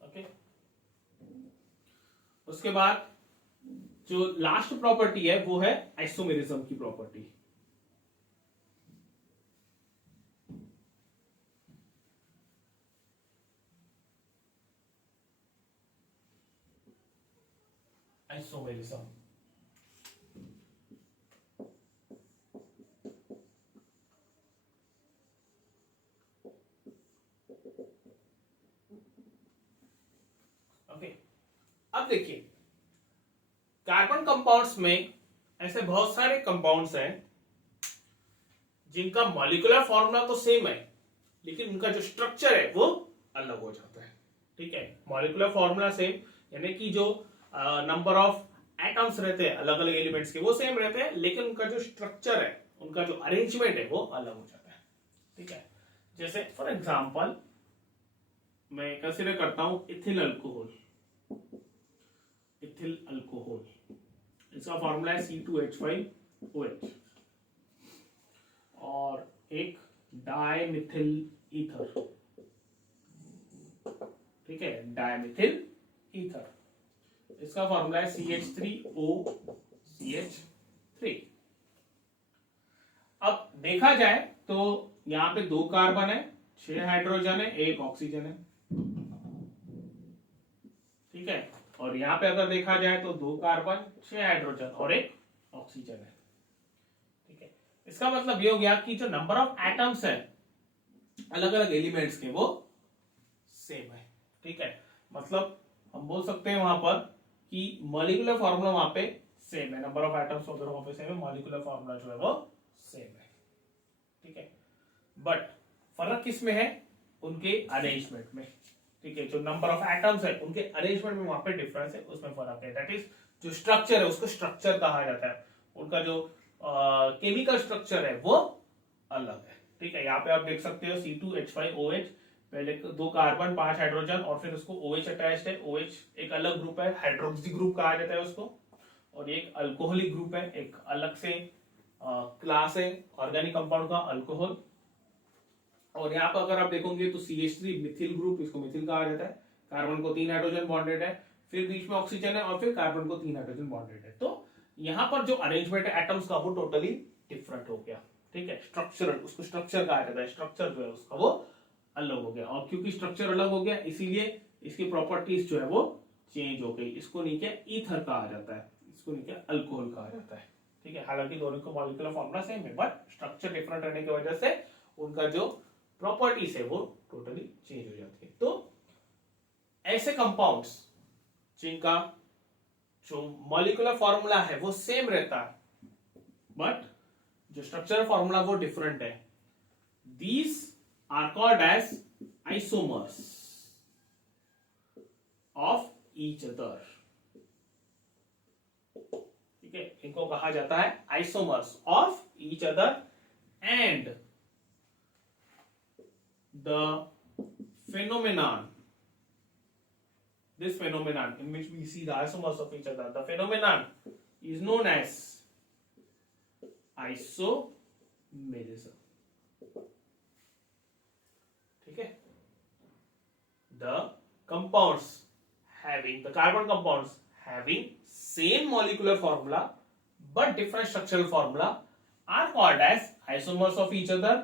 Okay, उसके बाद जो लास्ट प्रॉपर्टी है वो है आइसोमेरिज्म की प्रॉपर्टी। आइसोमेरिज्म अब देखिए, कार्बन कंपाउंड्स में ऐसे बहुत सारे कंपाउंड्स हैं जिनका मॉलिक्यूलर फॉर्मूला तो सेम है, लेकिन उनका जो स्ट्रक्चर है वो अलग हो जाता है। ठीक है, मॉलिक्यूलर फॉर्मूला सेम, यानी कि जो नंबर ऑफ एटम्स रहते हैं अलग अलग एलिमेंट्स के वो सेम रहते हैं, लेकिन उनका जो स्ट्रक्चर है, उनका जो अरेंजमेंट है वो अलग हो जाता है। ठीक है, जैसे फॉर एग्जाम्पल मैं कंसीडर करता हूं इथिल अल्कोहल। इथिल अल्कोहल, इसका फॉर्मूला है C2H5OH, और एक डाइमिथिल ईथर। ठीक है, डाइमिथिल ईथर, इसका फॉर्मूला है CH3OCH3। अब देखा जाए तो यहां पे 2 कार्बन है, 6 हाइड्रोजन है, 1 ऑक्सीजन है। ठीक है, और यहां पे अगर देखा जाए तो 2 कार्बन, 6 हाइड्रोजन और 1 ऑक्सीजन है। ठीक है, इसका मतलब ये हो गया कि जो नंबर ऑफ एटम्स है अलग अलग एलिमेंट्स के वो सेम है। ठीक है, मतलब हम बोल सकते हैं वहां पर कि मॉलिक्यूलर फॉर्मूला वहां पे सेम है, नंबर ऑफ एटम्स वगैरह वहां पे सेम है, मॉलिक्यूलर फॉर्मूला जो है वो सेम है। ठीक है, बट फर्क किसमें है, उनके अरेंजमेंट में। ठीक है, जो नंबर ऑफ एटम्स है उनके अरेंजमेंट में वहां पे डिफरेंस है, उसमें फर्क है। दैट इज जो स्ट्रक्चर है उसको स्ट्रक्चर कहा जाता है, उनका जो केमिकल स्ट्रक्चर है वो अलग है। ठीक है, यहाँ पे आप देख सकते हो C2H5OH, पहले 2 कार्बन 5 हाइड्रोजन और फिर उसको OH अटैच्ड है। OH एक अलग ग्रुप है, हाइड्रोक्सी ग्रुप कहा जाता है उसको, और एक अल्कोहलिक ग्रुप है, एक अलग से क्लास है ऑर्गेनिक कंपाउंड का, अल्कोहल। और यहाँ पर अगर आप देखोगे तो CH3 मिथिल ग्रुप, इसको मिथिल कहा जाता है, कार्बन को 3 हाइड्रोजन बॉन्डेड है, फिर बीच में ऑक्सीजन है, और फिर कार्बन को 3 हाइड्रोजन बॉन्डेड है। तो यहाँ पर जो अरेंजमेंट है एटम्स का वो टोटली डिफरेंट हो गया। ठीक है, स्ट्रक्चरल, उसको स्ट्रक्चर कहा जाता है, स्ट्रक्चर जो है उसका वो अलग हो गया, और क्योंकि स्ट्रक्चर अलग हो गया इसीलिए इसकी प्रॉपर्टीज जो है वो चेंज हो गई। इसको नीचे ईथर कहा जाता है, इसको नीचे अल्कोहल कहा जाता है। ठीक है, हालांकि दोनों का मॉलिक्यूलर फॉर्मूला सेम है, बट स्ट्रक्चर डिफरेंट रहने की वजह से उनका जो प्रॉपर्टीज है वो टोटली चेंज हो जाती है। तो ऐसे कंपाउंड्स जिनका जो मॉलिक्यूलर फॉर्मूला है वो सेम रहता है, बट जो स्ट्रक्चरल फॉर्मूला वो डिफरेंट है, these are called as isomers of each other. ठीक है, इनको कहा जाता है isomers of each other, and the phenomenon, this phenomenon in which we see the isomers of each other, the phenomenon is known as isomerism. ठीक है, the compounds having, the carbon compounds having same molecular formula but different structural formula are called as isomers of each other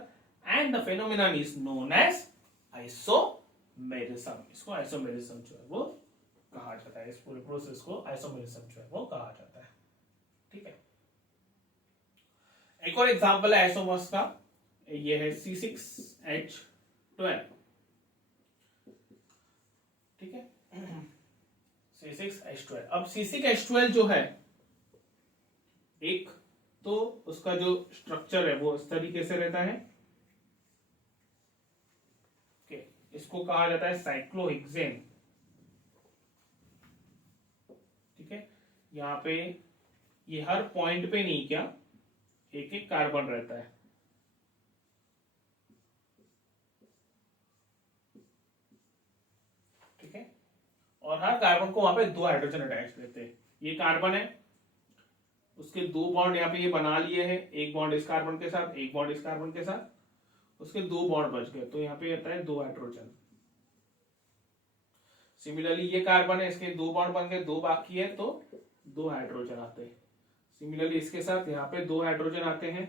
and the phenomenon is known as isomerism. इसको isomerism जो है वो कहा जाता है, इस पूरे प्रोसेस को isomerism जो है वो कहा जाता है. ठीक है, एक और एग्जांपल है आइसोमर्स का, ये है C6H12. ठीक है, C6H12. अब C6H12 जो है, एक तो उसका जो स्ट्रक्चर है वो इस तरीके से रहता है. ओके, इसको कहा जाता है साइक्लोहेक्सेन. ठीक है, यहाँ पे ये हर पॉइंट पे नहीं, क्या एक एक कार्बन रहता है. ठीक है, और हर कार्बन को वहां पे दो हाइड्रोजन अटैच रहते हैं. ये कार्बन है, उसके दो बॉन्ड यहाँ पे ये बना लिए हैं, एक बॉन्ड इस कार्बन के साथ, एक बॉन्ड इस कार्बन के साथ, उसके दो बॉन्ड बच गए, तो यहाँ पे आता है दो हाइड्रोजन. सिमिलरली ये कार्बन है, इसके दो बॉन्ड बन गए, दो बाकी है तो दो हाइड्रोजन आते हैं. सिमिलरली इसके साथ यहाँ पे दो हाइड्रोजन आते हैं.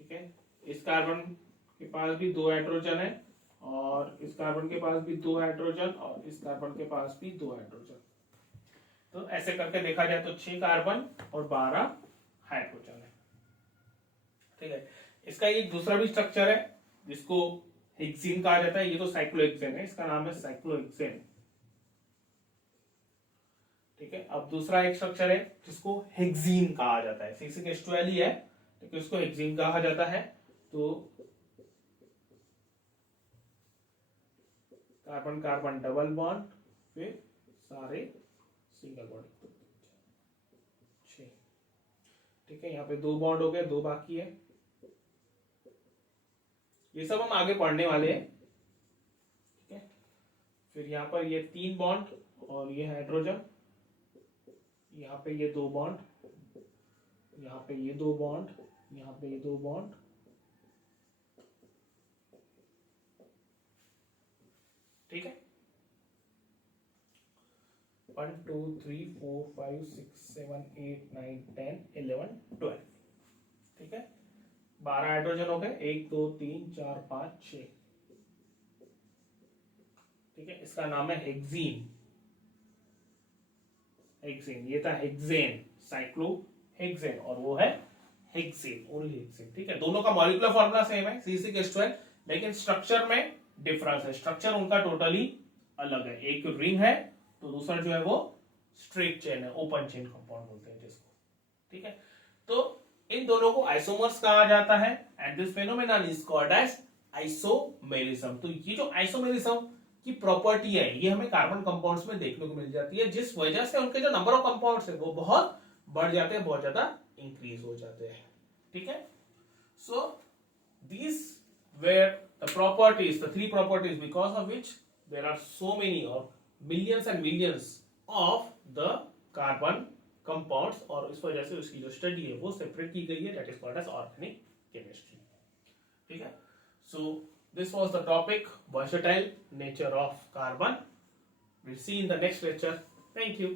ठीक है, इस कार्बन के पास भी दो हाइड्रोजन है और इस कार्बन के पास भी दो हाइड्रोजन और इस कार्बन के पास भी दो हाइड्रोजन. तो ऐसे करके देखा जाए तो 6 कार्बन और 12 हाइड्रोजन है. ठीक है, इसका एक दूसरा भी स्ट्रक्चर है जिसको हेक्सेन कहा जाता है. ये तो साइक्लोहेक्सेन है, इसका नाम है साइक्लोहेक्सेन. ठीक है, अब दूसरा एक स्ट्रक्चर है जिसको हेक्सीन कहा जाता है. C6H12 ही है लेकिन उसको हेक्सीन कहा जाता है. तो कार्बन कार्बन डबल बॉन्ड, फिर सारे सिंगल बॉन्ड. ठीक है, यहाँ पे दो बॉन्ड हो गए, दो बाकी है. ये सब हम आगे पढ़ने वाले हैं. ठीक है, फिर यहाँ पर ये 3 बॉन्ड और ये हाइड्रोजन, यहाँ पे ये दो बॉन्ड, यहाँ पे ये दो बॉन्ड, यहाँ पे ये दो बॉन्ड. ठीक है, 1 2 3 4 5 6 7 8 9 10 11 12. ठीक है, 12 हाइड्रोजन हो गए, 1 2 3 4 5 6. ठीक है, इसका नाम है हेक्सीन. हेक्सेन, ये था हेक्सेन, साइक्लोहेक्सेन, और वो है हेक्सेन, ओनली हेक्सेन. ठीक है, दोनों का मॉलिक्यूलर फॉर्मूला सेम है C6H12, लेकिन स्ट्रक्चर में डिफरेंस है. स्ट्रक्चर उनका टोटली अलग है. एक रिंग है तो दूसरा जो है वो स्ट्रेट चेन है, ओपन चेन कंपाउंड बोलते हैं जिसको. ठीक है, तो इन दोनों को आइसोमर्स कहा जाता है and this phenomenon is called as isomerism. तो ये जो आइसोमेरिज्म की प्रॉपर्टी है ये हमें कार्बन कंपाउंड्स में देखने को मिल जाती है, जिस वजह से उनके जो नंबर ऑफ कंपाउंड्स है वो बहुत बढ़ जाते हैं, बहुत ज्यादा इंक्रीज हो जाते हैं. ठीक है, so these were the properties, the 3 properties because of which there are so many और millions and millions of the carbon compounds, और इस वजह से उसकी जो स्टडी है वो सेपरेट की गई है, that is called as organic chemistry. ठीक है, सो this was the topic, versatile nature of carbon. We'll see in the next lecture. Thank you.